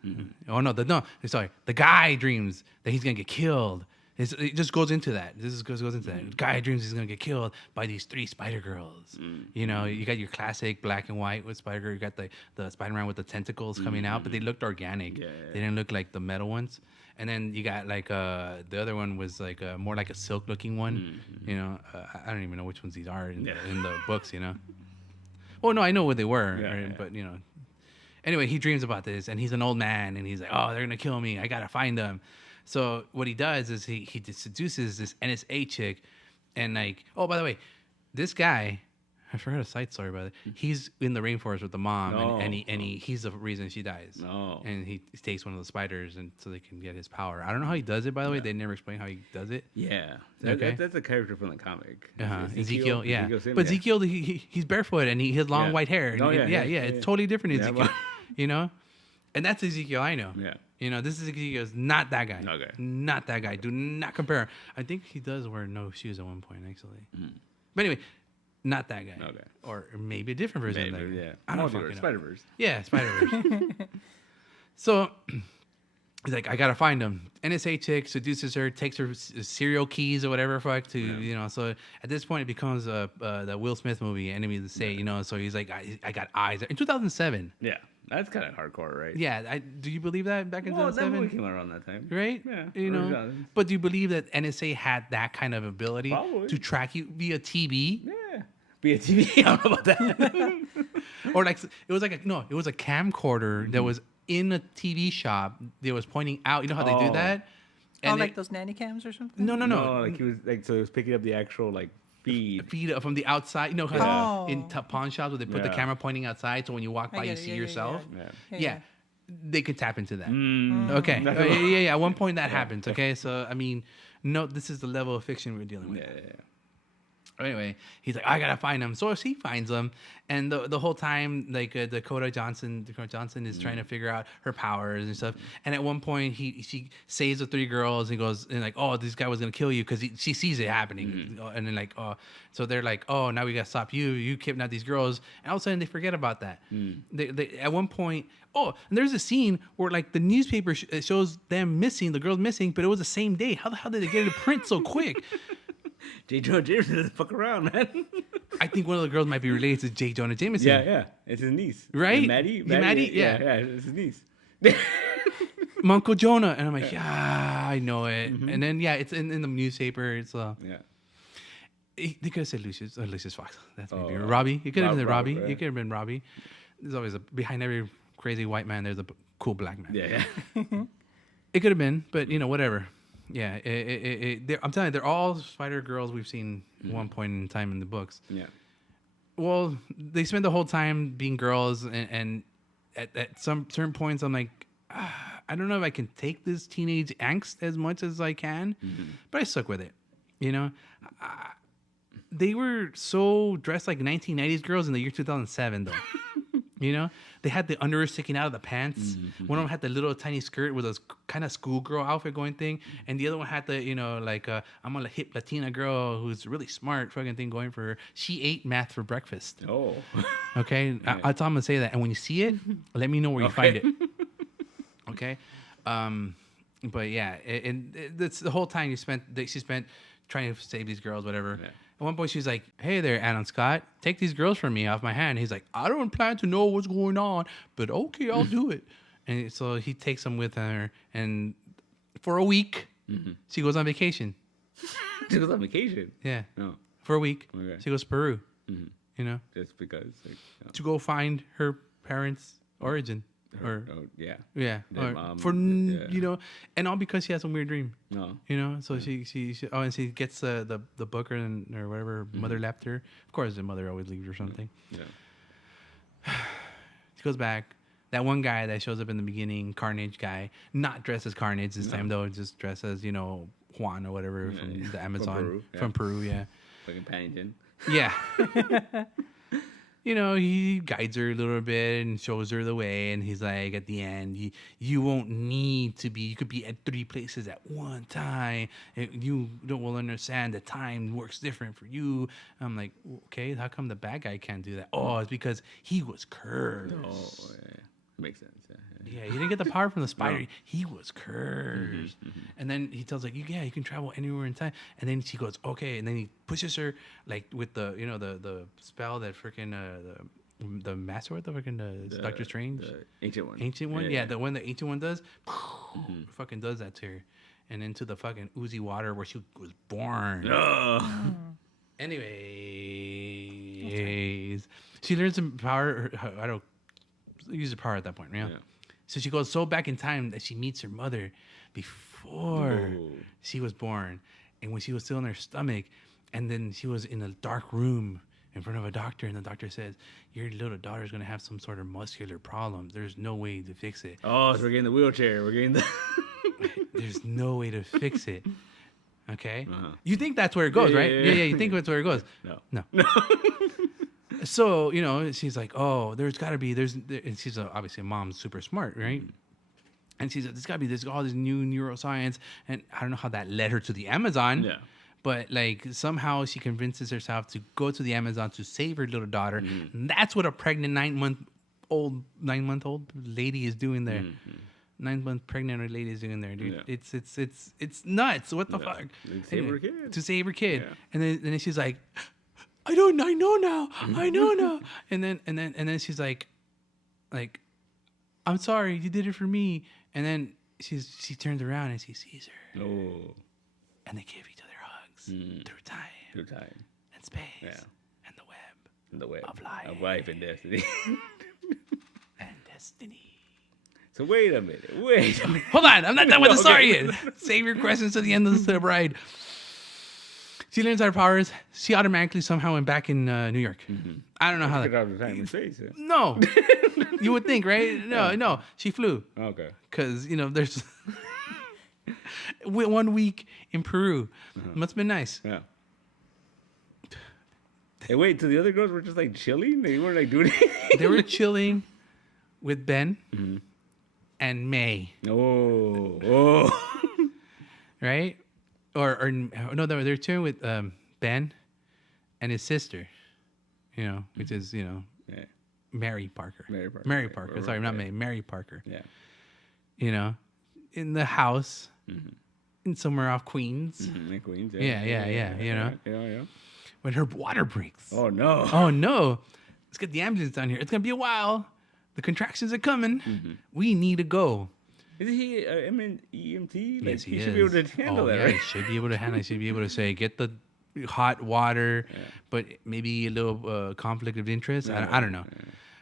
Oh no, sorry. The guy dreams that he's gonna get killed. It just goes into that. Goes into that. The guy dreams he's gonna get killed by these three Spider Girls. You know, you got your classic black and white with Spider Girl. You got the Spider-Man with the tentacles coming out, but they looked organic. Yeah. They didn't look like the metal ones. And then you got like the other one was like more like a silk looking one. You know, I don't even know which ones these are in the books. You know. Well, no, I know what they were, right? But you know. Anyway, he dreams about this, and he's an old man, and he's like, "Oh, they're gonna kill me. I gotta find them." So what he does is he seduces this NSA chick, and like, oh, by the way, this guy, I forgot a side story about it. He's in the rainforest with the mom, and he's the reason she dies. No. And he takes one of the spiders, and so they can get his power. I don't know how he does it. By the way, they never explain how he does it. Yeah. Okay. That's a character from the comic. Ezekiel, yeah. Sim, But yeah. Ezekiel, he's barefoot and he has long white hair. Oh, And- yeah. It's totally different Yeah, Ezekiel. but- You know, and that's Ezekiel I know. Yeah. You know, this is Ezekiel's not that guy. Okay. Not that guy. Do not compare. I think he does wear no shoes at one point, actually. But anyway, not that guy. Okay. Or maybe a different version of that Maybe, guy. yeah. I don't fucking know. Spider-Verse. Yeah, Spider-Verse. So he's like, I gotta find him. NSA chick seduces her, takes her serial keys or whatever fuck to you know. So at this point, it becomes the Will Smith movie, Enemy of the State. You know, so he's like, I got eyes in 2007. Yeah. That's kind of hardcore, right? Yeah, do you believe that back in Well, that movie 2007? came out around that time. Right? Yeah. You know, 2000s. but do you believe that NSA had that kind of ability Probably. to track you via TV? Yeah. Be a TV. I don't know about that. Or like it was a camcorder that was in a TV shop that was pointing out. You know how they do Oh. that? Oh, it- like those nanny cams or something? no. No, like he was like so he was picking up the actual like feed. Feed it from the outside. You know how Yeah. in pawn shops where they put the Yeah. camera pointing outside, so when you walk I by, you get it. see Yeah, yeah, yourself. Yeah. Yeah. They could tap into that. Mm. Okay. That's Yeah. At one point that happens. Okay. So I mean, no, this is the level of fiction we're dealing with. Yeah. Anyway, he's like, I gotta find him. So he finds him, and the whole time, like Dakota Johnson is trying to figure out her powers and stuff. And at one point, she saves the three girls and goes and like, oh, this guy was gonna kill you because she sees it happening. And then like, oh, so they're like, oh, now we gotta stop you. You kidnapped these girls, and all of a sudden they forget about that. They at one point, oh, and there's a scene where like the newspaper shows them missing, the girls missing, but it was the same day. How the hell did they get it to print so quick? J. Jonah Jameson doesn't fuck around, man. I think one of the girls might be related to J. Jonah Jameson. Yeah. It's his niece. Right? And Maddie? Maddie, yeah. Yeah, it's his niece. My Uncle Jonah. And I'm like, yeah, I know it. And then, yeah, it's in the newspaper. It's Yeah. they could have said Lucius Fox. That's maybe Oh, Robbie. It could have been Robbie. Rob, It could have been Robbie. There's always behind every crazy white man, there's a cool black man. Yeah. It could have been, but you know, whatever. Yeah, I'm telling you, they're all Spider Girls we've seen at one point in time in the books. Yeah. Well, they spend the whole time being girls, and at some certain points, I'm like, I don't know if I can take this teenage angst as much as I can, but I stuck with it. You know, they were so dressed like 1990s girls in the year 2007, though. You know, they had the underwear sticking out of the pants. One of them had the little tiny skirt with a kind of schoolgirl outfit going thing, and the other one had the, you know, like I'm a hip Latina girl who's really smart fucking thing going for her. She ate math for breakfast. Oh. Okay, that's all I'm gonna say that. And when you see it, let me know where you find it. Okay, but yeah, that's the whole time she spent trying to save these girls, whatever. Yeah. At one point, she's like, "Hey there, Adam Scott, take these girls from me off my hand." He's like, "I don't plan to know what's going on, but okay, I'll do it." And so he takes them with her, and for a week, she goes on vacation. She goes on vacation. Yeah, No, for a week. Okay. She goes to Peru. You know, just because. Like, to go find her parents' origin. yeah. Yeah, Their or mom, you yeah. know, and all because she has a weird dream. No. You know, so she and she gets the book or whatever her mother left her. Of course, the mother always leaves her something. Yeah. She goes back. That one guy that shows up in the beginning, Carnage guy, not dressed as Carnage this time though, just dressed as Juan or whatever from the Amazon from Peru, yeah. Fucking Paddington. Yeah. He guides her a little bit and shows her the way. And he's like, at the end, you won't need to be, you could be at 3 places at one time. You will understand that time works different for you. I'm like, okay, how come the bad guy can't do that? Oh, it's because he was cursed. Oh, yeah. Makes sense. Yeah, he didn't get the power from the spider. No. He was cursed. And then he tells like, you can travel anywhere in time. And then she goes, okay. And then he pushes her like with the the spell that freaking the master, what the freaking Doctor Strange, the ancient one. Ancient one, yeah, the one the ancient one does, fucking does that to her, and into the fucking oozy water where she was born. Anyways, she learns some power. I don't use her power at that point, right? Yeah. So she goes so back in time that she meets her mother before she was born, and when she was still in her stomach, and then she was in a dark room in front of a doctor, and the doctor says, your little daughter's going to have some sort of muscular problem. There's no way to fix it. Oh, so we're getting the wheelchair. We're getting the... There's no way to fix it. Okay? You think that's where it goes, right? Yeah, you think that's where it goes. No. So, she's like, oh, there's got to be, and she's obviously a mom's super smart, right? And she's like, there's got to be all this new neuroscience. And I don't know how that led her to the Amazon. Yeah. But like somehow she convinces herself to go to the Amazon to save her little daughter. And that's what a pregnant 9-month-old lady is doing there. 9-month pregnant lady is doing there, dude. Yeah. It's nuts. What the fuck? To save her kid. Yeah. And then she's like, I know now. I know now. And then she's like, I'm sorry, you did it for me. And then she turns around and she sees her. Oh. And they give each other hugs through time and space and the web of life and destiny. And destiny. So wait a minute. Hold on, I'm not done with the story yet. Save your questions to the end of the ride. She learns her powers. She automatically somehow went back in New York. I don't know how. Get out of time and space. Yeah. No, you would think, right? No, she flew. Okay. Because there's 1 week in Peru. Must have been nice. Yeah. Hey, wait. So the other girls were just like chilling. They weren't like doing anything. They were chilling with Ben and May. Oh. Right. Or no, they're touring with Ben and his sister, which is Mary Parker. Mary Parker. Sorry, not May. Mary Parker. Yeah. In the house, in somewhere off Queens. In Queens. Yeah. When her water breaks. Oh no. Let's get the ambulance down here. It's gonna be a while. The contractions are coming. We need to go. Is he EMT? Like, yes, he should be able to handle that, right? He should be able to handle it. He should be able to say, get the hot water, but maybe a little conflict of interest. I don't know.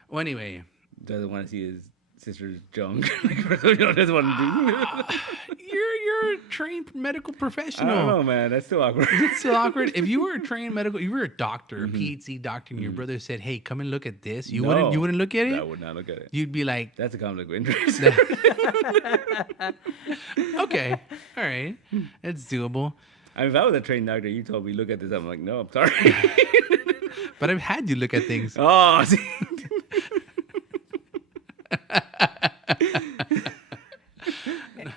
Well, anyway. Doesn't want to see his sister's junk. Doesn't want to do. You're a trained medical professional. I don't know, man. That's still awkward. It's still awkward. If you were a trained medical, you were a doctor, a PhD doctor, and your brother said, "Hey, come and look at this." You wouldn't look at it. I would not look at it. You'd be like, "That's a conflict of interest." Okay, all right, it's doable. I mean, if I was a trained doctor, you told me look at this, I'm like, no, I'm sorry. But I've had you look at things. Oh, see.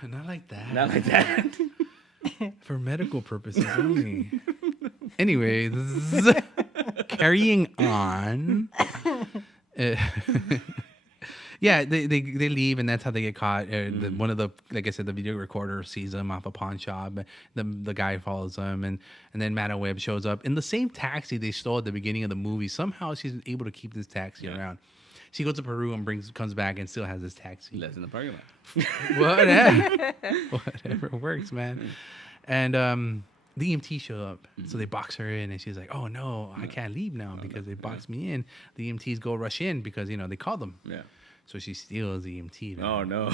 Not like that. Not like that. For medical purposes only. Anyways, carrying on. Yeah, they leave, and that's how they get caught. One of the, like I said, the video recorder sees them off a pawn shop. The guy follows them, and then Madam Web shows up in the same taxi they stole at the beginning of the movie. Somehow she's able to keep this taxi around. She goes to Peru and comes back and still has this taxi. Less in the parking lot. Whatever works, man. And the EMT show up, so they box her in, and she's like, "Oh no, I can't leave now because they boxed me in." The EMTs go rush in because they called them. Yeah. So she steals the EMT. Man. Oh no.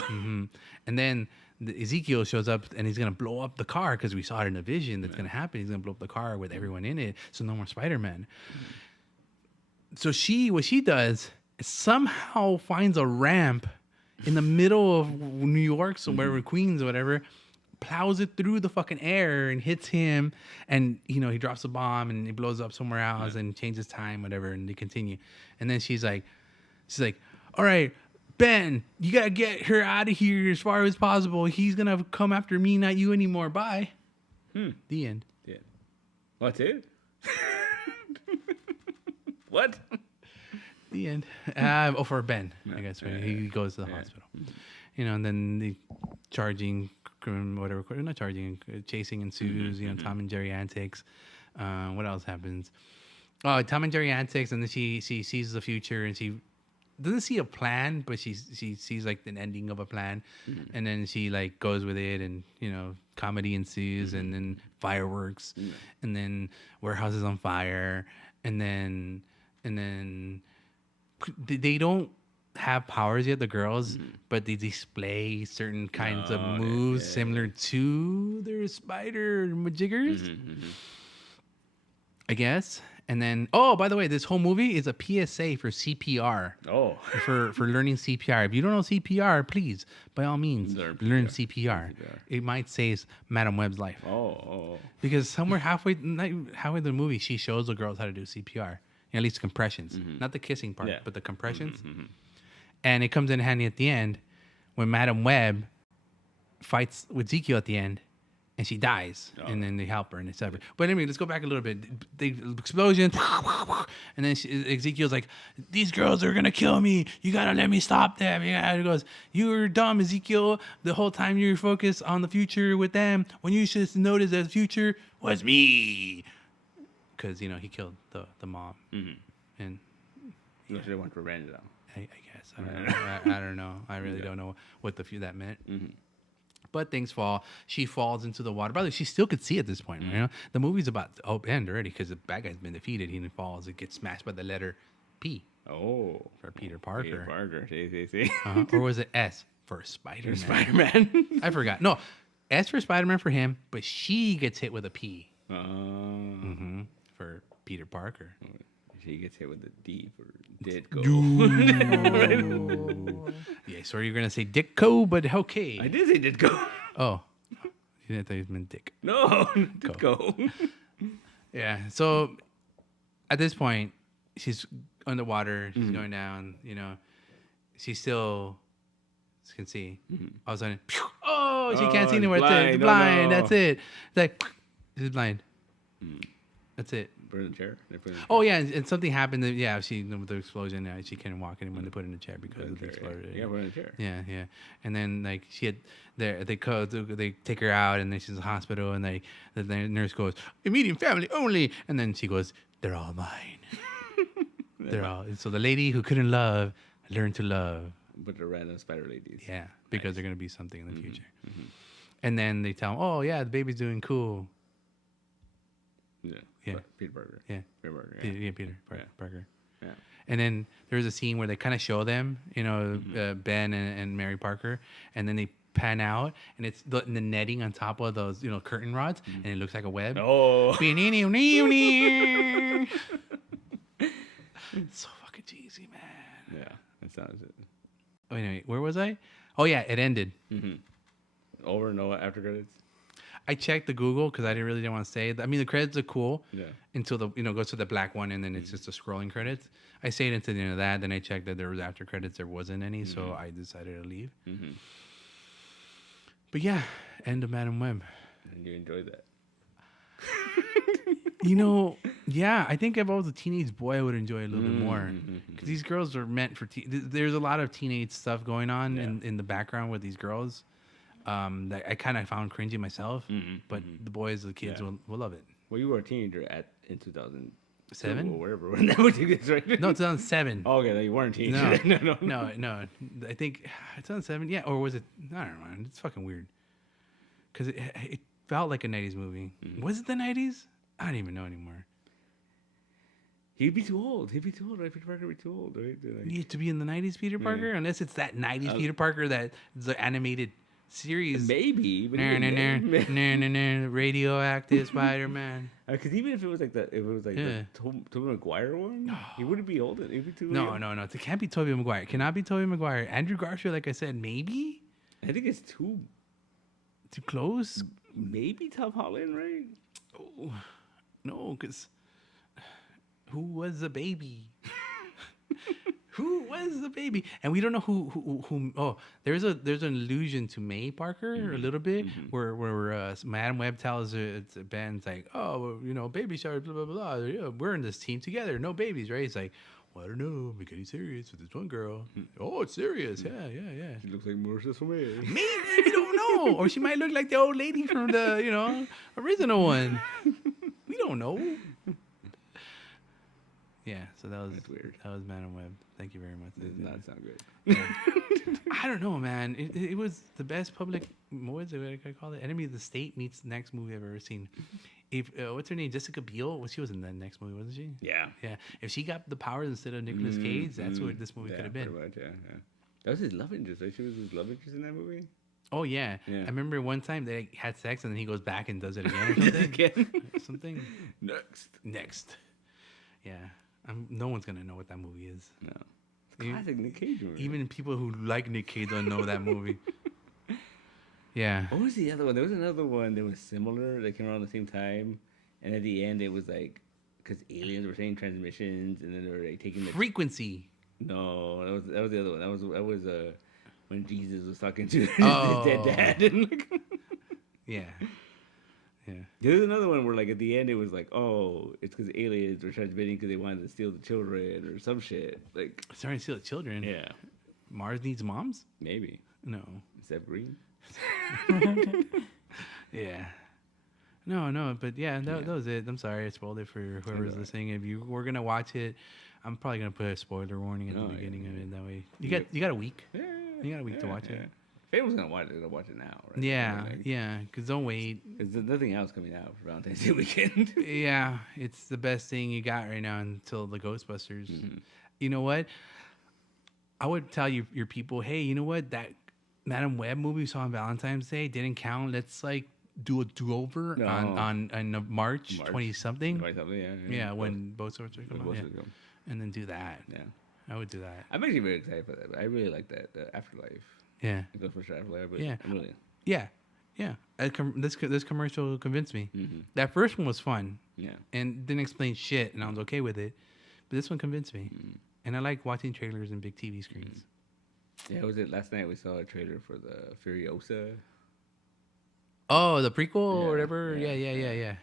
And then Ezekiel shows up, and he's gonna blow up the car because we saw it in a vision that's gonna happen. He's gonna blow up the car with everyone in it, so no more Spider-Man. So what she does is somehow finds a ramp in the middle of New York, somewhere in Queens or whatever, plows it through the fucking air and hits him, and he drops a bomb and it blows up somewhere else and changes time, whatever, and they continue. And then she's like, all right, Ben, you gotta get her out of here as far as possible. He's gonna come after me, not you anymore. Bye. The end. Yeah. What's it? What? The end. For Ben, I guess. Right? He goes to the hospital. And then the chasing ensues. Tom and Jerry antics. What else happens? Oh, Tom and Jerry antics, and then she sees the future, and she doesn't see a plan, but she sees like an ending of a plan, and then she like goes with it, and comedy ensues, and then fireworks, and then warehouse is on fire, and then they don't have powers yet, the girls, but they display certain kinds of moves similar to their spider majiggers, I guess. And then, by the way, this whole movie is a PSA for CPR. Oh. For learning CPR. If you don't know CPR, please, by all means, learn CPR. It might save Madam Web's life. Oh. Because somewhere halfway through the movie, she shows the girls how to do CPR. At least compressions. Not the kissing part, but the compressions. And it comes in handy at the end when Madam Web fights with Ezekiel at the end. And she dies, and then they help her, and it's over. But anyway, let's go back a little bit. The explosion, and then Ezekiel's like, "These girls are gonna kill me. You gotta let me stop them." Yeah, he goes, "You're dumb, Ezekiel. The whole time you're focused on the future with them, when you should notice that the future was me." Because he killed the mom, and You should have went revenge though. I guess I don't know. I really don't know what that meant. But things fall. She falls into the water. By the way, she still could see at this point. The movie's about to end already because the bad guy's been defeated. He falls. It gets smashed by the letter P. Oh. For Peter Parker. Peter Parker. See. Or was it S for Spider-Man? Spider-Man. I forgot. No, S for Spider-Man for him, but she gets hit with a P. For Peter Parker. She gets hit with a D for Ditko. Yeah, sorry you're going to say Ditko, but okay. I did say Ditko. Oh. You didn't think it meant Dick. No, Ditko. Yeah, so at this point, she's underwater. She's going down, She still can see. All of a sudden, she can't see anymore. It's blind. No. That's it. It's like, she's blind. That's it. Put her in the chair. Oh yeah, and something happened. With the explosion. She couldn't walk anymore. They put her in the chair because of the explosion. Yeah, put her in the chair. Yeah. And then like they take her out, and then she's in the hospital, and the nurse goes, "Immediate family only," and then she goes, "They're all mine." They're all. So the lady who couldn't love learned to love. But the random spider ladies. Yeah, because they're gonna be something in the future. And then they tell them, "Oh yeah, the baby's doing cool." Yeah. Peter Parker. Yeah. Peter Parker. Peter Parker. Yeah. And then there's a scene where they kind of show them, Ben and Mary Parker, and then they pan out, and it's the netting on top of those, curtain rods, and it looks like a web. Oh. So fucking cheesy, man. Yeah, that sounds it. Oh, anyway, where was I? Oh yeah, it ended. Over, no after credits. I checked the Google because I really didn't want to say it. I mean, the credits are cool. Yeah. Until the goes to the black one, and then it's just the scrolling credits. I stayed into the end of that. Then I checked that there was after credits. There wasn't any, so I decided to leave. But yeah, end of Madam Web. And you enjoyed that. Yeah, I think if I was a teenage boy, I would enjoy it a little bit more. Because these girls are meant for there's a lot of teenage stuff going on in the background with these girls. That I kind of found cringy myself, but the boys, the kids will love it. Well, you were a teenager in 7? Or wherever. When that was right? No, 2007. Oh, okay, you weren't teen. No, no. no. I think 2007. Yeah, or was it? I don't know. It's fucking weird. Because it felt like a 90s movie. Was it the 90s? I don't even know anymore. He'd be too old. Right? Peter Parker would be too old, right? You have to be in the 90s Peter Parker? Unless it's that 90s Peter Parker that the animated series. Maybe. But Radioactive Spider-Man. Because even if it was like the Tobey Maguire one, he wouldn't be old. He'd be too No. young. It can't be Tobey Maguire. It cannot be Tobey Maguire. Andrew Garfield, like I said, maybe? I think it's too close? Maybe Tom Holland, right? Oh, no, because who was the baby? Who was the baby? And we don't know who. Oh, there's an allusion to May Parker a little bit, where Madam Web tells Ben's like, oh, well, you know, baby shower, blah blah blah. Yeah, we're in this team together, no babies, right? It's like, well, I don't know, I'm getting serious with this one girl. Oh, it's serious, yeah. She looks like Marissa Tomei. Maybe we don't know, or she might look like the old lady from the original one. We don't know. Yeah, so that's weird. That was Madam Web. Thank you very much. Does not sound good. I don't know, man. It was the best public. What is it? What I call it? Enemy of the State meets the next movie I've ever seen. If what's her name? Jessica Biel. Well, she was in the next movie, wasn't she? Yeah. Yeah. If she got the powers instead of Nicolas Cage, that's what this movie could have been. Pretty much, yeah. That was his love interest, right? She was his love interest in that movie. Oh yeah. I remember one time they had sex and then he goes back and does it again or something. Next. Yeah. No one's gonna know what that movie is. No. Classic Nick Cage movie. Even people who like Nick Cage don't know that movie. Yeah. What was the other one? There was another one that was similar that came around the same time, and at the end it was like because aliens were saying transmissions, and then they were like taking the Frequency. No, that was the other one. That was when Jesus was talking to his dead dad. And yeah. There's another one where, like, at the end, it was like, oh, it's because aliens were transmitting because they wanted to steal the children or some shit. Like, starting to steal the children. Yeah. Mars needs moms. Maybe. No. Seth Green. Yeah. No, but that was it. I'm sorry I spoiled it for whoever's listening. If you were gonna watch it, I'm probably gonna put a spoiler warning at the beginning of it. That way, you got a week. Yeah. You got a week to watch it. If anyone's gonna watch it, they'll watch it now, right? Yeah. Because don't wait. There's nothing else coming out for Valentine's Day weekend. Yeah, it's the best thing you got right now until the Ghostbusters. You know what? I would tell your people, hey, you know what? That Madam Web movie we saw on Valentine's Day didn't count. Let's like do a do-over on March 20-something. 20-something, yeah. When both sorts are coming out. And then do that. Yeah. I would do that. I'm actually very excited for that. But I really like that, the Afterlife. Yeah. Ghostbusters Afterlife. Yeah. I'm really... Yeah. This commercial convinced me. That first one was fun. Yeah. And didn't explain shit, and I was okay with it. But this one convinced me. And I like watching trailers in big TV screens. Yeah, was it last night we saw a trailer for the Furiosa? Oh, the prequel or whatever? Yeah.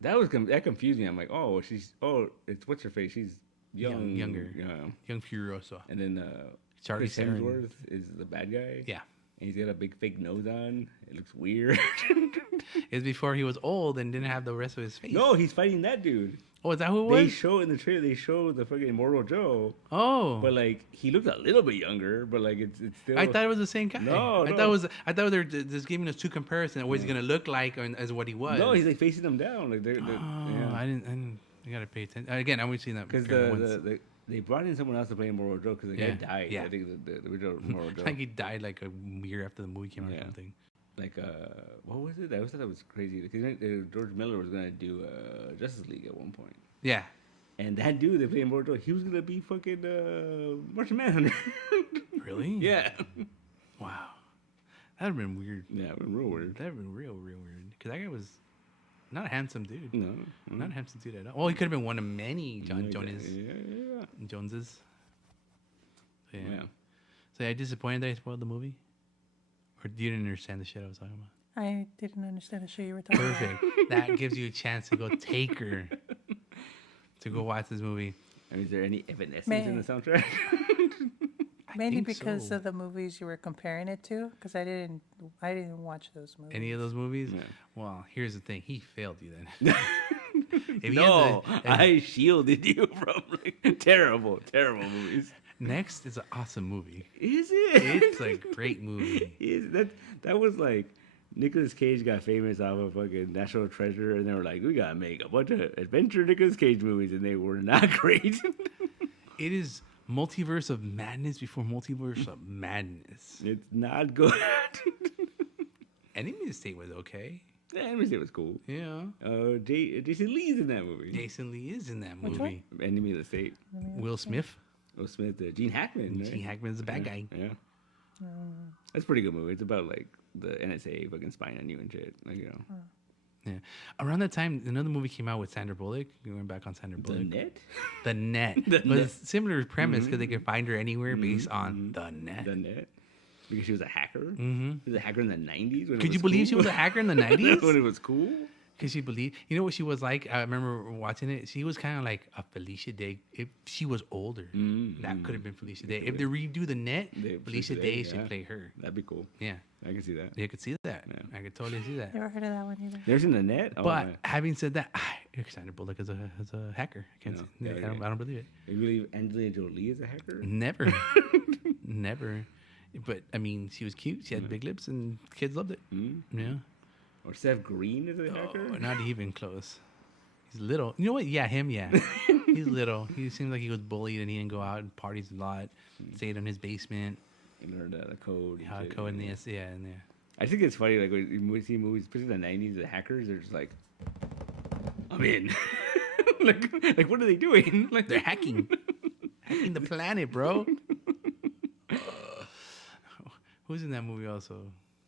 That confused me. I'm like, it's what's her face? She's younger. Young Furiosa. And then Charlize Chris Theron Hemsworth is the bad guy. Yeah. And he's got a big fake nose on. It looks weird. It's before he was old and didn't have the rest of his face. No, he's fighting that dude. Oh, is that who it was? They show in the trailer. They show the fucking Immortal Joe. Oh, but like he looked a little bit younger. But like it's still. I thought it was the same guy. No, I thought they were just giving us two comparisons of what he's gonna look like as what he was. No, he's like facing them down. Like they're yeah. I didn't. I gotta pay attention. Again, I've only seen that because they brought in someone else to play Immortal Joe because the guy died. Yeah. I think the original Immortal Joe. I think he died like a year after the movie came out or something. Like what was it? I always thought that was crazy. Because George Miller was gonna do Justice League at one point. Yeah. And that dude that played Immortal Joe, he was gonna be fucking Martian Manhunter. Really? Yeah. Wow. That'd have been weird. Yeah, it would been real weird. That'd have been real weird. Because that guy was not a handsome dude. No. Not a handsome dude at all. Well, he could have been one of many Joneses. Yeah. Joneses. Yeah. Yeah. So are you disappointed that I spoiled the movie? Or you didn't understand the shit I was talking about? I didn't understand the show you were talking about. Perfect. That gives you a chance to go take her to go watch this movie. I mean, is there any evanescence in the soundtrack? Mainly because of the movies you were comparing it to, because I didn't watch those movies. Any of those movies? Yeah. Well, here's the thing. He failed you then. If he No, has I shielded you from like, terrible movies. Next is an awesome movie. Is it? It's a great movie. Is that was like Nicolas Cage got famous off of fucking National Treasure, and they were like, we gotta make a bunch of adventure Nicolas Cage movies, and they were not great. It is Multiverse of Madness before Multiverse of Madness. It's not good. Enemy State was okay. Yeah, Enemy State was cool. Yeah. Jason Lee's in that movie. Jason Lee is in that Which movie. Enemy of the State. Will Smith. Will Smith, Gene Hackman. Right? Gene Hackman's the bad guy. Yeah. That's a pretty good movie. It's about like the NSA fucking spying on you and shit. Like, you know. Yeah. Around that time, another movie came out with Sandra Bullock. We went back on Sandra The Bullock. Net? The Net. The It was Net. similar premise because they could find her anywhere based on The Net. The Net. Because she was a hacker. Mm-hmm. She was a hacker in the 90s. Could you believe she was a hacker in the 90s? When it was cool? Because she believed, you know what she was like? I remember watching it. She was kind of like a Felicia Day. If she was older, that could have been Felicia Day. If they redo the Net, Felicia Day should play her. That'd be cool. Yeah, I can see that. you could see that. Yeah. I could totally see that. Never heard of that one either. There's in the Net? Oh, But man. having said that, Sandra Bullock is a hacker. I can't. No, say, yeah, I don't believe it. You believe Angelina Jolie is a hacker? Never, never. But I mean, she was cute. She had big lips, and kids loved it. Yeah. Or Seth Green is a hacker? Oh, not even close. He's little. You know what? Yeah, him. Yeah, he's little. He seems like he was bullied, and he didn't go out and parties a lot. Stayed in his basement. He learned the code. How shit, code in you know. this? Yeah, and yeah. I think it's funny, like, when we see movies, especially in the 90s, the hackers are just like, I'm in. like, what are they doing? Like, They're hacking the planet, bro. Who's in that movie also?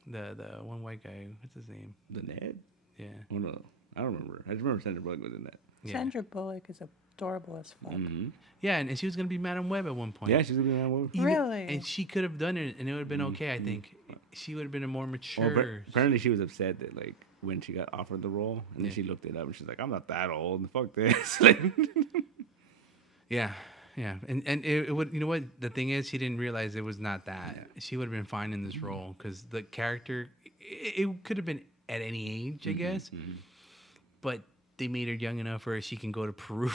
The one white guy. What's his name? The Net? Yeah. Oh, no. I don't remember. I just remember Sandra Bullock was in that. Yeah. Sandra Bullock is adorable as fuck. Mm-hmm. Yeah, and she was gonna be Madam Web at one point. Yeah, she's going to be in that movie. Really? And she could have done it, and it would have been okay. I think she would have been a more Oh, mature. but apparently she was upset that, like, when she got offered the role, and then Yeah. she looked it up, and she's like, I'm not that old. Fuck this. Like, Yeah, yeah, and it would. You know what? The thing is, she didn't realize it was not that. She would have been fine in this role because the character, it could have been at any age, I guess. But they made her young enough where she can go to Peru.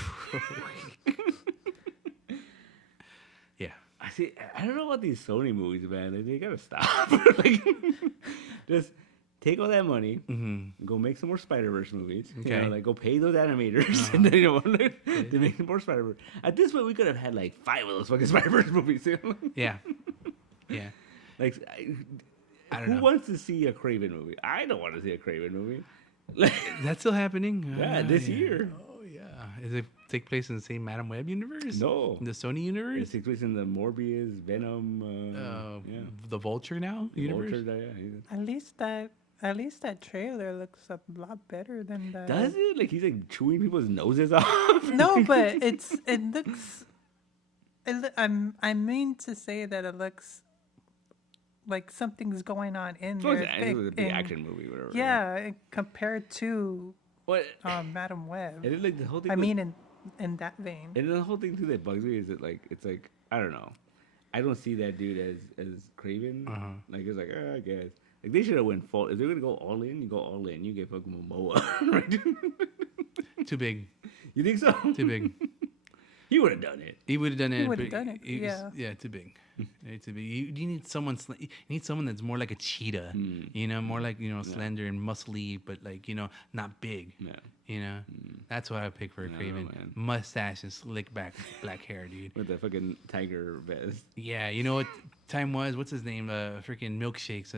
Yeah. I see. I don't know about these Sony movies, man. Like, they gotta stop. Like, just take all that money, go make some more Spider-Verse movies. You Okay. know, like, go pay those animators, and then, you know, to make some more Spider-Verse. At this point, we could have had like 5 of those fucking Spider-Verse movies. You know? Yeah. Yeah. Like, I don't who know. wants to see a Craven movie? I don't want to see a Craven movie. Like, That's still happening? yeah, this year. Oh, yeah. Is it take place in the same Madam Web universe? No. In the Sony It universe? takes place in the Morbius, Venom, yeah. The Vulture now? Universe? Vulture, yeah. At least that trailer looks a lot better than the. Does it? Like, he's like chewing people's noses off? No, but it looks. I mean to say that it looks like something's going on in there. It was a big action movie, whatever. Yeah, compared to What? Madam Web. And then, like, the whole thing. I mean, in that vein. and the whole thing too that bugs me is that, like, it's like, I don't know, I don't see that dude as Craven. Like, it's like, I guess, like, they should have went full. If they're gonna go all in, you go all in. You get fucking Momoa, right? Too big. You think so? Too big. He would have done it. He would have done it. He would've but done it, he was- yeah. too big. Too big. You need someone. You need someone that's more like a cheetah. You know, more like slender and muscly, but like not big. Yeah. You know, that's what I pick for a Craven. man. Mustache and slick back black hair, dude. With the fucking tiger vest. Yeah, you know what time was? What's his name? Freaking milkshakes.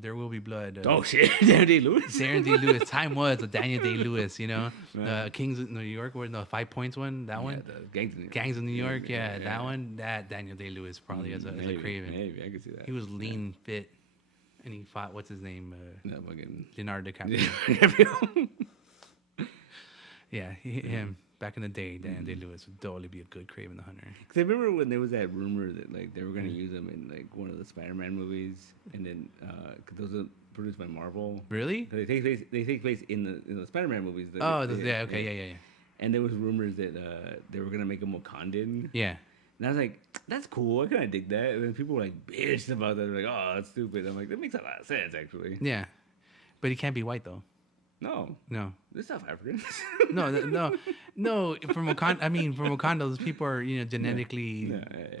There will be blood. Oh shit, Daniel Day-Lewis. Darren Day Lewis. Time was Daniel Day Lewis. You know, Right. Kings of New York. Where the 5 points one? That one. Yeah, the Gangs of New York. Gangs of New York. Yeah, that one. That Daniel Day Lewis probably as a Craven. Maybe I can see that. He was lean, fit, and he fought. What's his name? No, fucking. Leonardo DiCaprio. Yeah, him. Back in the day, Daniel Day Lewis would totally be a good Craven the Hunter. Cause I remember when there was that rumor that like they were gonna use him in like one of the Spider-Man movies, and then cause those are produced by Marvel. Really? They take place in the Spider-Man movies. Yeah. Okay. Yeah. And there was rumors that they were gonna make him Wakandan. Yeah. And I was like, that's cool. I kind of dig that. And then people were like bitched about that. They're like, oh, that's stupid. I'm like, that makes a lot of sense actually. Yeah. But he can't be white though. No, No. they're South Africans. No. From Wakanda, from Wakanda, those people are genetically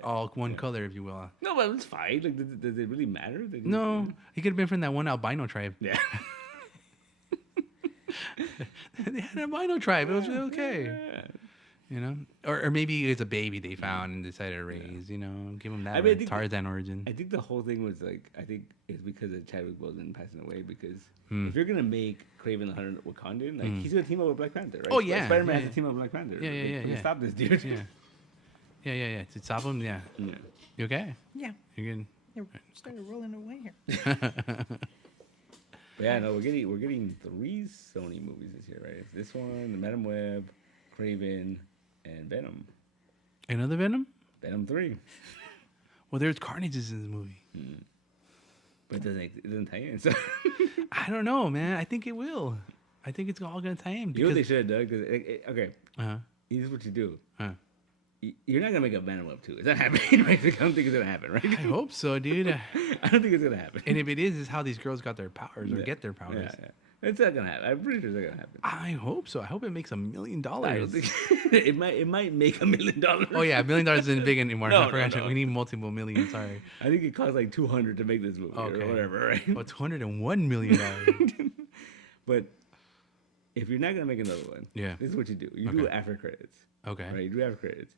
all one color, if you will. No, but it's fine. Like, does it really matter? No, he could have been from that one albino tribe. Yeah. They had an albino tribe. It was really okay. Yeah. Or maybe it's a baby they found and decided to raise. Give them that I think Tarzan origin. I think the whole thing was like, I think it's because of Chadwick Boseman passing away. Because if you're gonna make Kraven the Hunter Wakandan, like he's gonna team up with Black Panther, right? Oh, yeah. Spider-Man Yeah, has to team up with Black Panther. Yeah. Stop this dude. Yeah. To stop him, yeah. Yeah. You okay? Yeah. You good? It started rolling away here. But yeah, no, we're getting 3 Sony movies this year, right? It's this one, the Madam Web, Kraven, and Venom. Another Venom? Venom 3. Well, there's Carnages in this movie. But it doesn't tie in. So I don't know, man. I think it will. I think it's all gonna tie in. you know what they Because, should have done? Okay, uh-huh. this is what you do. Huh. You're not gonna make a Venom Web 2. Is that happening? Right? I don't think it's gonna happen, right? I hope so, dude. I don't think it's gonna happen. And if it is how these girls got their powers or get their powers. Yeah. It's not gonna happen. I'm pretty sure it's not gonna happen. I hope so. I hope it makes $1 million. I don't think it might make $1 million. Oh yeah, $1 million isn't big anymore. No, I forgot. no. We need multiple millions. Sorry. I think it cost like 200 to make this movie or whatever, right? Oh, $201 million. But if you're not gonna make another one, Yeah. this is what you do. You do after credits. Okay. Right? You do after credits.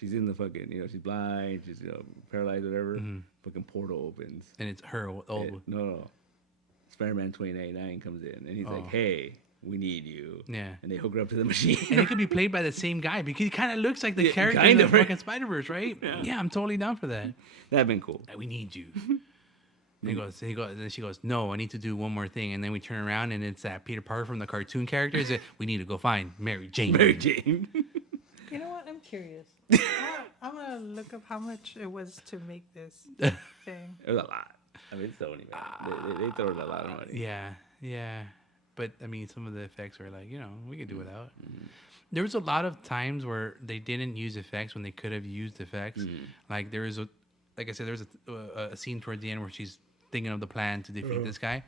She's in the fucking, she's blind, she's paralyzed, whatever. Fucking portal opens. And it's her old. No. Spider-Man 2099 comes in and he's like, "Hey, we need you." Yeah. And they hook her up to the machine. And it could be played by the same guy because he kind of looks like the character in kind the of, right? fucking Spider-Verse, right? Yeah, I'm totally down for that. That'd been cool. Like, we need you. And then she goes, "No, I need to do one more thing." And then we turn around and it's that Peter Parker from the cartoon characters. We need to go find Mary Jane. Mary Jane. You know what? I'm curious. I'm gonna look up how much it was to make this thing. It was a lot. I mean, it's Sony, man. They throw a lot of money. Yeah. But some of the effects were like, we could do without. There was a lot of times where they didn't use effects when they could have used effects. Like there was like I said, there's a scene towards the end where she's thinking of the plan to defeat this guy.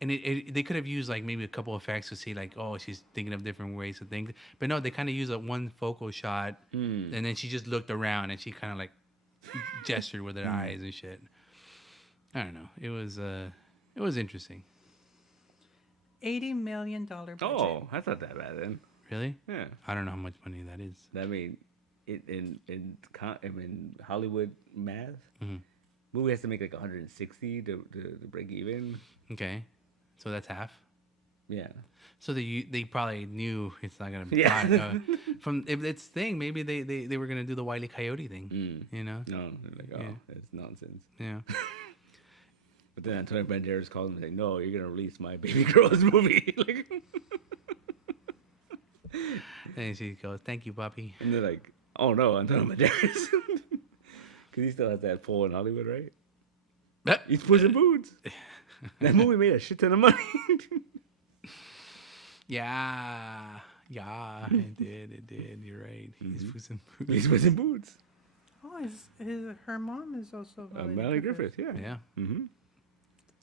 And they could have used like maybe a couple effects to see like, oh, she's thinking of different ways to think. But no, they kind of used a one focal shot, and then she just looked around and she kind of like gestured with her eyes and shit. I don't know. It was interesting. $80 million budget. Oh, that's not that bad then. Really? Yeah. I don't know how much money that is. I mean, in Hollywood math, movie has to make like 160 to break even. Okay, so that's half. Yeah. So they probably knew it's not gonna be from if it's thing. Maybe they were gonna do the Wile E. Coyote thing. No, they're like, it's nonsense. Yeah. But then Antonio Banderas called him and said, "No, you're gonna release my baby girl's movie." Like, And she goes, "Thank you, Bobby." and they're like, "Oh no, Antonio Banderas," because he still has that pull in Hollywood, right? He's pushing boots. That movie made a shit ton of money. Yeah, it did. You're right. He's pushing boots. He's pushing boots. Oh, her mom is also Melanie Griffith, yeah. Yeah. Mm-hmm.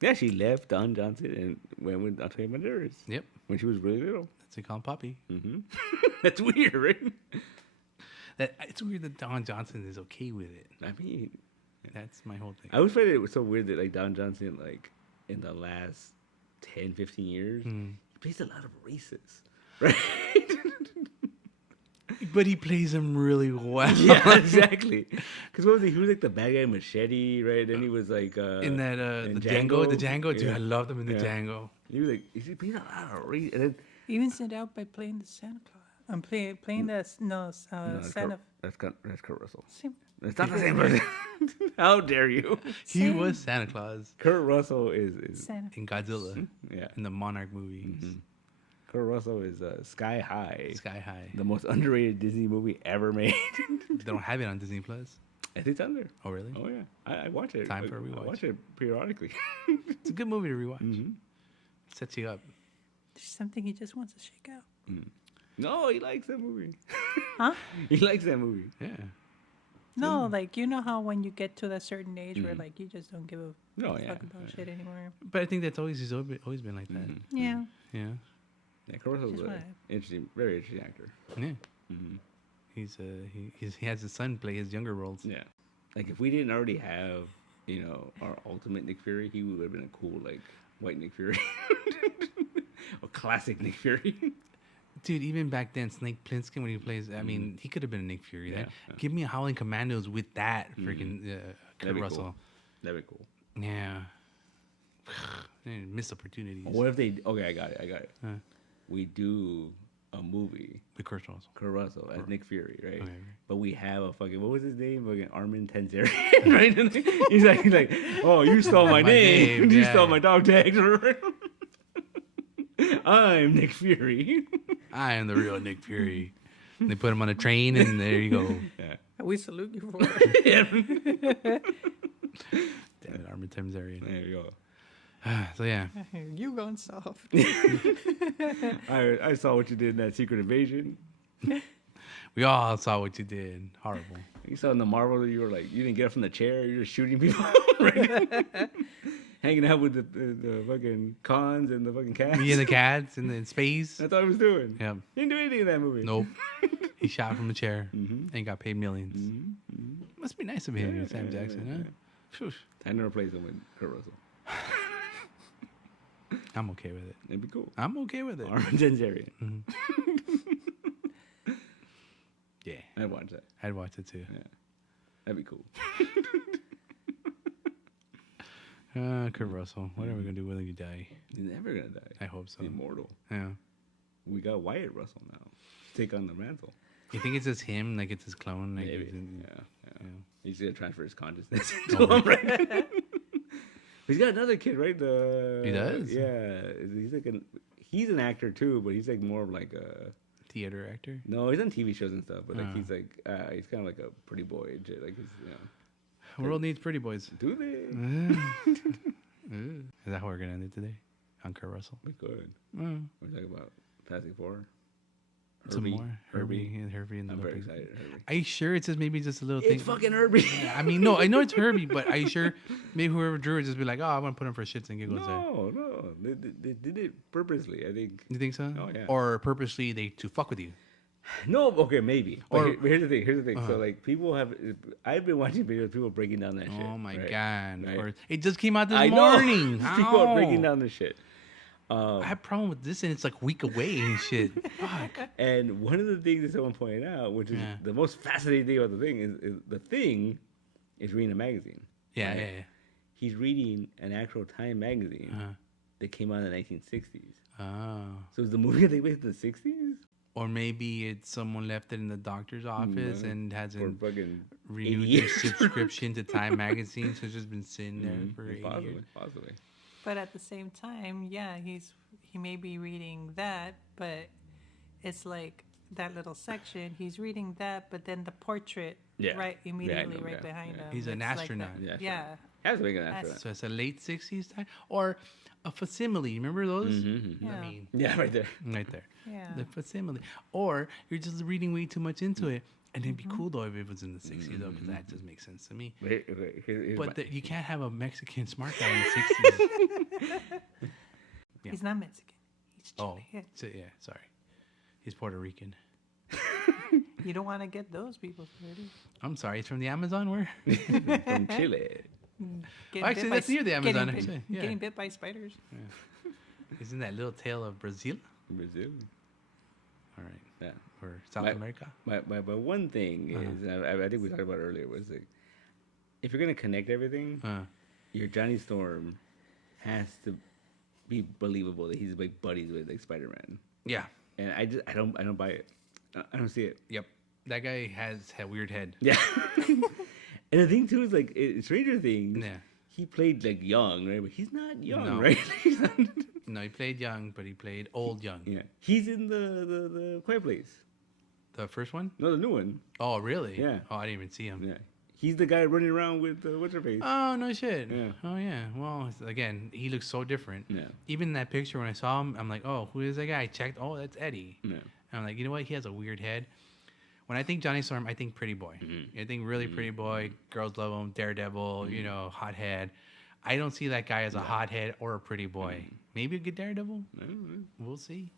Yeah, she left Don Johnson and went with Antonio Banderas. Yep. When she was really little. That's a call Poppy. Mm-hmm. That's weird, right? It's weird that Don Johnson is okay with it. I mean, That's my whole thing. I always find it was so weird that like Don Johnson, like in the last 10, 15 years, he plays a lot of racists, right? But he plays them really well. Yeah, exactly. Because what was he? He was like the bad guy in Machete, right? Then he was like in that in the Django, dude, Yeah. I loved him in the Yeah. Django. He was like he plays a lot of race, and then Even sent out by playing the Santa Claus. I'm playing the Santa. that's Kurt Russell. Same. It's not the same person. How dare you? He Same. was Santa Claus Kurt Russell is Santa. in Godzilla, yeah. in the Monarch movies. Kurt Russell is Sky High, Sky High. the most underrated Disney movie ever made. They don't have it on Disney Plus. I think it's on there. Oh, really? Oh yeah, I watch it. Time for a I rewatch. watch it periodically. It's a good movie to rewatch. Sets you up. There's something he just wants to shake out. No, he likes that movie. Huh? He likes that movie. Yeah. No, like you know how when you get to that certain age where like you just don't give a No, yeah. fuck about shit anymore. But I think that's always been like that. Yeah. Yeah. Yeah, Caruso's Just an wanna- interesting, very interesting actor. Yeah. Hmm. He has his son play his younger roles. Yeah, like if we didn't already have, our ultimate Nick Fury, he would have been a cool like white Nick Fury, or classic Nick Fury. Dude, even back then, Snake Plissken when he plays, I mean, he could have been a Nick Fury. Yeah, That yeah. give me a Howling Commandos with that freaking That'd Kurt be Russell. cool. That'd be cool. Yeah. Missed opportunities What if they? Okay, I got it. Huh. We do a movie, with Kurt Russell. Kurt Russell as Nick Fury, right? Okay. But we have a fucking, what was his name? Fucking Armin Tanzarian, right? And he's like, oh, you stole my, My name. name, You yeah. stole my dog tags. I'm Nick Fury. I am the real Nick Fury. They put him on a train, and there you go. Yeah. We salute you for it. Yeah. Damn it, Armin Tamzarian. There you So yeah, You gone soft. go. I saw what you did in that Secret Invasion. we all saw what you did. Horrible. You saw in the Marvel that you were like, you didn't get up from the chair. You're just shooting people. Right? Hanging out with the fucking cons and the fucking cats. Me and the cats in space. That's all he was doing. Yeah. He didn't do anything in that movie. Nope. He shot from a chair Mhm. and got paid millions. Mhm. Must be nice of him, Yeah, Sam yeah, Jackson, yeah, huh? Phew. I never played him with Kurt Russell. I'm okay with it. It'd be cool. I'm okay with it. Armin Tanzarian. Yeah, I'd watch that. I'd watch it too. Yeah. That'd be cool. Kurt Russell. What are we gonna do when you die? He's never gonna die. I hope so. He's immortal. Yeah. We got Wyatt Russell now. Take on the mantle. You think it's just him? Like it's his clone? Like Maybe. he's in- Yeah. He's gonna transfer his consciousness Oh, to him, right? He's got another kid, right? He does? Yeah. He's like he's an actor too, but he's like more of like a. theater actor. No, he's on TV shows and stuff, but like Oh. he's like he's kind of like a pretty boy and shit. Like he's World needs pretty boys. do they? Is that how we're gonna end it today? On Kurt Russell. We could. Mm. We're talking about Fantastic Four. Some more Herbie and the I'm very Olympics. excited. Herbie. Are you sure it's just maybe just a little thing? It's fucking Herbie. I mean, no, I know it's Herbie, but are you sure? Maybe whoever drew it just be like, oh, I want to put him for shits and giggles there. No, they did it purposely. I think. You think so? Oh, yeah. Or purposely to fuck with you. No, okay, maybe. Or- But here's the thing. So like people have, I've been watching videos of people breaking down that shit. Oh my right? god! Right. Or it just came out this I know. morning. People are Ow. breaking down this shit. I have a problem with this, and it's like a week away and shit. Fuck. And one of the things that someone pointed out, which is Yeah. the most fascinating thing about the thing, is the thing is reading a magazine. Yeah, right? yeah, He's reading an actual Time magazine yeah. that came out in the 1960s. Oh. So is the movie they made in the 60s? Or maybe it's someone left it in the doctor's office and For hasn't fucking 80 renewed their years. subscription to Time magazine, so it's just been sitting there for 80 Possibly, years. possibly. But at the same time, yeah, he may be reading that, but it's like that little section. He's reading that, but then the portrait Yeah. right Yeah, I immediately know, right yeah, behind yeah. him. He's an It's like astronaut. that. Yeah, Yeah. Has to make an That's- after So it's a late 60s time? Or a facsimile. Remember those? Mm-hmm. Yeah. I mean, Yeah, right there. right there. Yeah. The facsimile. Or you're just reading way too much into it. And it'd be cool though if it was in the 60s though, because that just makes sense to me. Wait, here's But my- you can't have a Mexican smart guy in the 60s. Yeah. He's not Mexican. He's Oh, Chilean. so, yeah, sorry. He's Puerto Rican. You don't want to get those people dirty. I'm sorry, he's from the Amazon. Where? from Chile. Getting Actually, bit by that's near the Amazon, Getting, actually, yeah. getting bit by spiders. Isn't that little tale of Brazil? Brazil. All right. Yeah. Or South My- America? My one thing is, I think we talked about it earlier, was like, if you're gonna connect everything, your Johnny Storm has to be believable that he's like buddies with like Spider-Man, Yeah. and I don't buy it. I don't see it. Yep. That guy has a weird head. Yeah. And the thing too is like Stranger Things. Yeah. He played like young, right? But he's not young, No. right? He's not, No, he played young, but he played old young. yeah. He's in the Quiet Place. The first one? No, the new one. Oh, really? Yeah. Oh, I didn't even see him. Yeah. He's the guy running around with what's her face. Oh, no shit. Yeah. Oh, yeah. Well, again, he looks so different. Yeah. Even in that picture, when I saw him, I'm like, oh, who is that guy? I checked. Oh, that's Eddie. Yeah. And I'm like, you know what? He has a weird head. When I think Johnny Storm, I think Pretty Boy. I think really Pretty Boy. Girls love him. Daredevil, you know, hothead. I don't see that guy as a hothead or a pretty boy. Maybe a good Daredevil. I don't know. We'll see.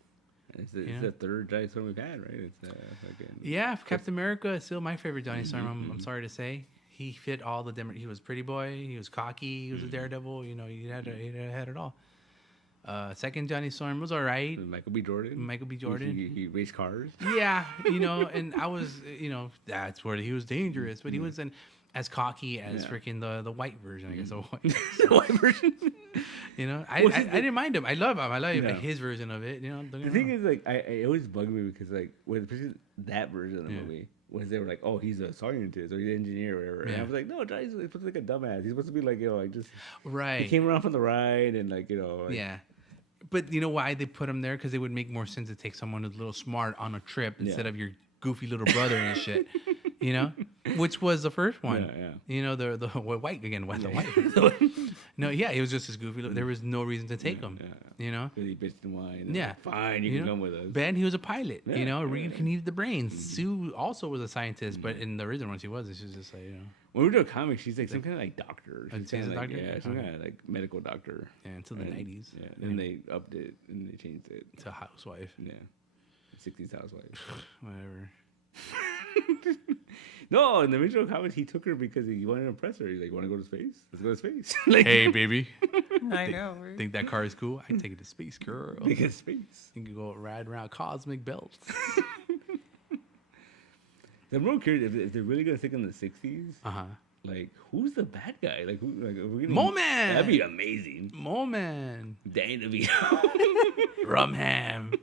It's the third Johnny Storm we've had, right? It's fucking... Yeah, Captain America is still my favorite Johnny Storm. I'm sorry to say. He fit all the different. He was pretty boy. He was cocky. He was a daredevil. You know, he had it all. Second Johnny Storm was all right. Michael B. Jordan. He raced cars. Yeah, you know, and I was, you know, that's where he was dangerous, but he wasn't as cocky as freaking the white version, I guess. The white version. You know, I didn't mind him. I love him. I love his version of it. You know, the thing is, like, I always bug me because, like, especially that version of the movie. Was they were like, oh, he's a scientist or he's an engineer or whatever. Yeah. And I was like, no, Johnny's supposed to be like a dumbass. He's supposed to be like, you know, like just right. He came around from the ride and like, you know, like, yeah. But you know why they put him there? Because it would make more sense to take someone who's a little smart on a trip instead of your goofy little brother and shit. You know, which was the first one. Yeah. You know, the white again. What the white? No, yeah, it was just as goofy. There was no reason to take him. You know, he bitched and whined. Yeah, like, fine, you can come with us. Ben, he was a pilot. Yeah, you know, Reed needed the brains. Sue also was a scientist, but in the original one, she was. She was just like, you know. When we do a comic, she's like some kind of like doctor. She's a like, doctor? Yeah, some kind of like medical doctor. Yeah, until the 90s. Yeah, then they upped it and they changed it to housewife. Yeah, 60s housewife. Whatever. No, in the original comics, he took her because he wanted to impress her. He's like, "Want to go to space? Let's go to space." Like, hey, baby. I know. Think that car is cool? I take it to space, girl. Take it to space. You can go ride around cosmic belts. I'm real curious if they're really gonna stick in the 60s. Like, who's the bad guy? Like, we're getting Mole Man. That'd be amazing. Mole Man. Danny DeVito. Rumham.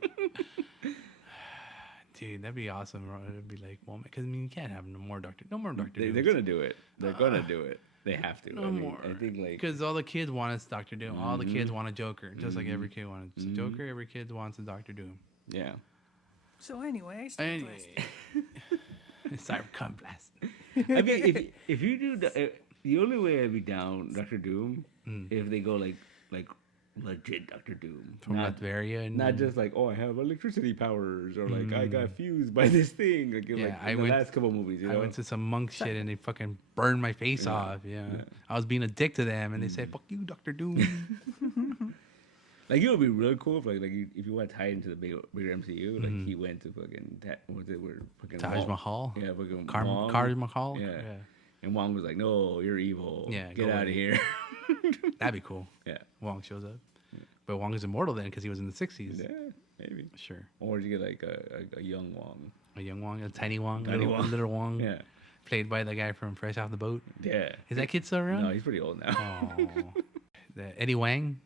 Dude, that'd be awesome. It'd be like, well, because I mean, you can't have no more Doctor Doom. They're gonna do it. They're gonna do it. They have to. No more. I think like because all the kids want is Doctor Doom. All the kids want a Joker, just like every kid wants a Joker. Every kid wants a Doctor Doom. Yeah. So anyway, Cybercom blast. I mean, if you do the only way I'd be down Doctor Doom if they go like legit Doctor Doom from Latveria, and not just like, oh, I have electricity powers, or like I got fused by this thing. Like, in the last couple movies, you know? I went to some monk shit and they fucking burned my face off. Yeah, I was being a dick to them, and they said, "Fuck you, Doctor Doom." Like, it would be really cool if if you want to tie into the bigger MCU, like he went to fucking Taj Mahal. Yeah, fucking Taj Mahal. Yeah. And Wong was like, "No, you're evil. Yeah, get out of here." That'd be cool. Yeah. Wong shows up. Yeah. But Wong is immortal then because he was in the 60s. Yeah, maybe. Sure. Or you get like a young Wong. A young Wong, a tiny Wong, little Wong. Yeah. Played by the guy from Fresh Off the Boat. Yeah. Is that kid still around? No, he's pretty old now. Oh. Eddie Wang?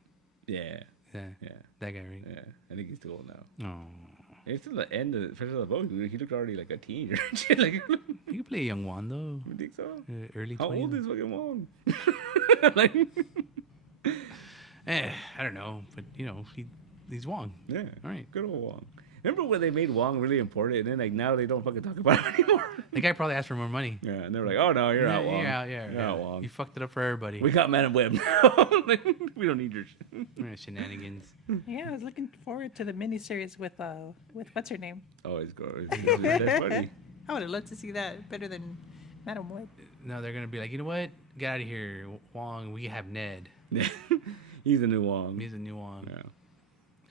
Yeah. Yeah. That guy, right? Yeah. I think he's too old now. Oh. It's till the end of Fresh Off the Boat. He looked already like a teen. Like, you could play a young Wong, though. You think so? Early 20s. How old is fucking Wong? I don't know, but you know, he's Wong. Yeah, all right, good old Wong. Remember when they made Wong really important, and then like now they don't fucking talk about it anymore? The guy probably asked for more money. Yeah, and they're like, "Oh no, you're out, Wong. You're out, Wong. You fucked it up for everybody. We got Madam Web now. We don't need your shenanigans." Yeah, I was looking forward to the miniseries with what's her name? Oh, it's good. That's funny. I would have loved to see that better than Madam Web. No, they're gonna be like, you know what? Get out of here, Wong. We have Ned. He's a new Wong. He's a new Wong. Yeah.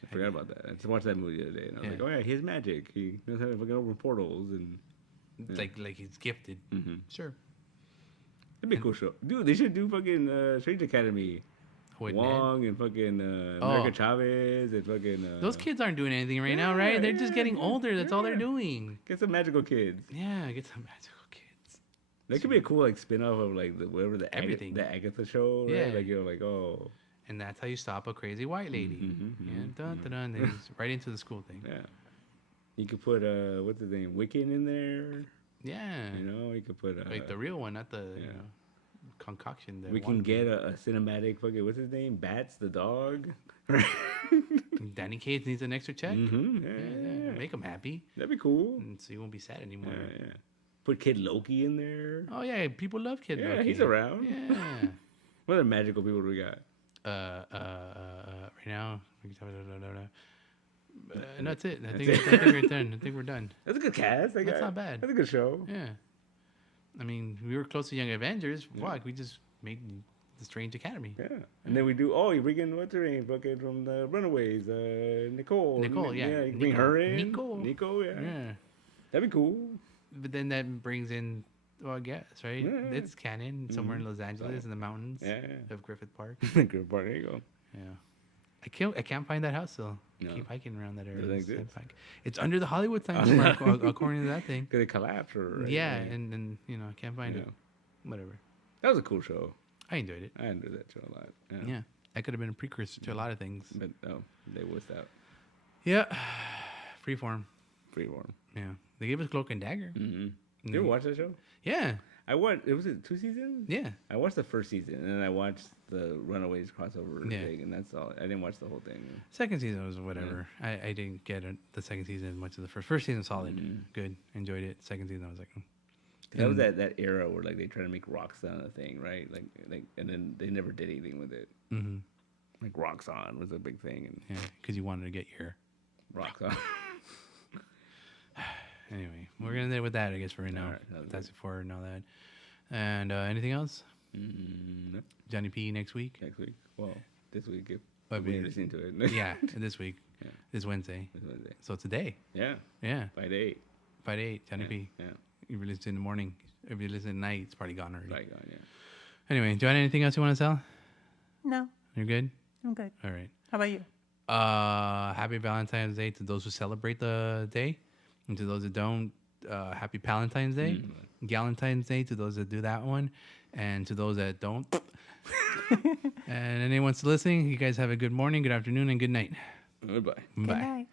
I forgot about that. I just watched that movie the other day, and I was like, "Oh yeah, his magic. He knows how to fucking open portals and like he's gifted." Mm-hmm. Sure. That'd be a cool show, dude. They should do fucking Strange Academy. Wong Ned? And fucking America Chavez and fucking. Those kids aren't doing anything right now, right? They're just getting older. That's all they're doing. Get some magical kids. Yeah, get some magical kids. That could be a cool like spin-off of like the Agatha show. Right? Yeah, like you're like, oh. And that's how you stop a crazy white lady. Dun, then right into the school thing. Yeah. You could put what's his name, Wiccan in there. Yeah. You know, you could put like the real one, not the you know, concoction. We can get a cinematic fucking what's his name, Bats the dog. Danny Cage needs an extra check. Yeah. Make him happy. That'd be cool. And so you won't be sad anymore. Yeah. Put Kid Loki in there. Oh yeah, people love Kid Loki. Yeah, he's around. Yeah. What other magical people do we got? Right now, and that's it. I think we're done. I think we're done. That's a good cast. That's not bad. That's a good show. Yeah. I mean, we were close to Young Avengers. Fuck, we just made the Strange Academy. Yeah, and then we do. Oh, you bring in what's her name? Fucking from the Runaways, Nicole. Nicole, yeah. you bring her in. Nico. Nico, yeah. Yeah. That'd be cool. But then that brings in, well, I guess, right? Yeah. It's canon somewhere in Los Angeles in the mountains of Griffith Park. Good part. There you go. Yeah. I can't find that house still. No. Keep hiking around that area. Doesn't exist. It's under the Hollywood sign somewhere, according to that thing. Cause it collapsed or right? Yeah, and I can't find it. Whatever. That was a cool show. I enjoyed it. I enjoyed that show a lot. Yeah. That could have been a precursor to a lot of things. But they wussed out. Yeah. Freeform. Freeform. Yeah. They gave us Cloak and Dagger. Mm-hmm. You ever watch that show? Yeah. I watched. Was it 2 seasons? Yeah. I watched the first season, and then I watched the Runaways crossover thing, and that's all. I didn't watch the whole thing. Second season was whatever. I didn't get the second season as much as the first. First season solid, good, enjoyed it. Second season I was like, that was that era where like they tried to make Roxanne a thing, right? Like, and then they never did anything with it. Mm-hmm. Like Roxanne was a big thing, and yeah, because you wanted to get your Roxanne. Anyway, we're gonna end it with that, I guess, for right now. Right, that's before and all that. And anything else? No. Johnny P next week. Next week. Well, this week if I we're mean, listening to it. Yeah, this week. Yeah. This Wednesday. This Wednesday. So today. Yeah. Yeah. 5 to 8. Johnny P. Yeah. You released it in the morning. If you listen at night, it's probably gone already. Right on, yeah. Anyway, Johnny, anything else you want to sell? No, You're good? I'm good. All right. How about you? Happy Valentine's Day to those who celebrate the day. And to those that don't, happy Palentine's Day. Galentine's Day to those that do that one. And to those that don't. And anyone who's listening, you guys have a good morning, good afternoon, and good night. Goodbye. Good night.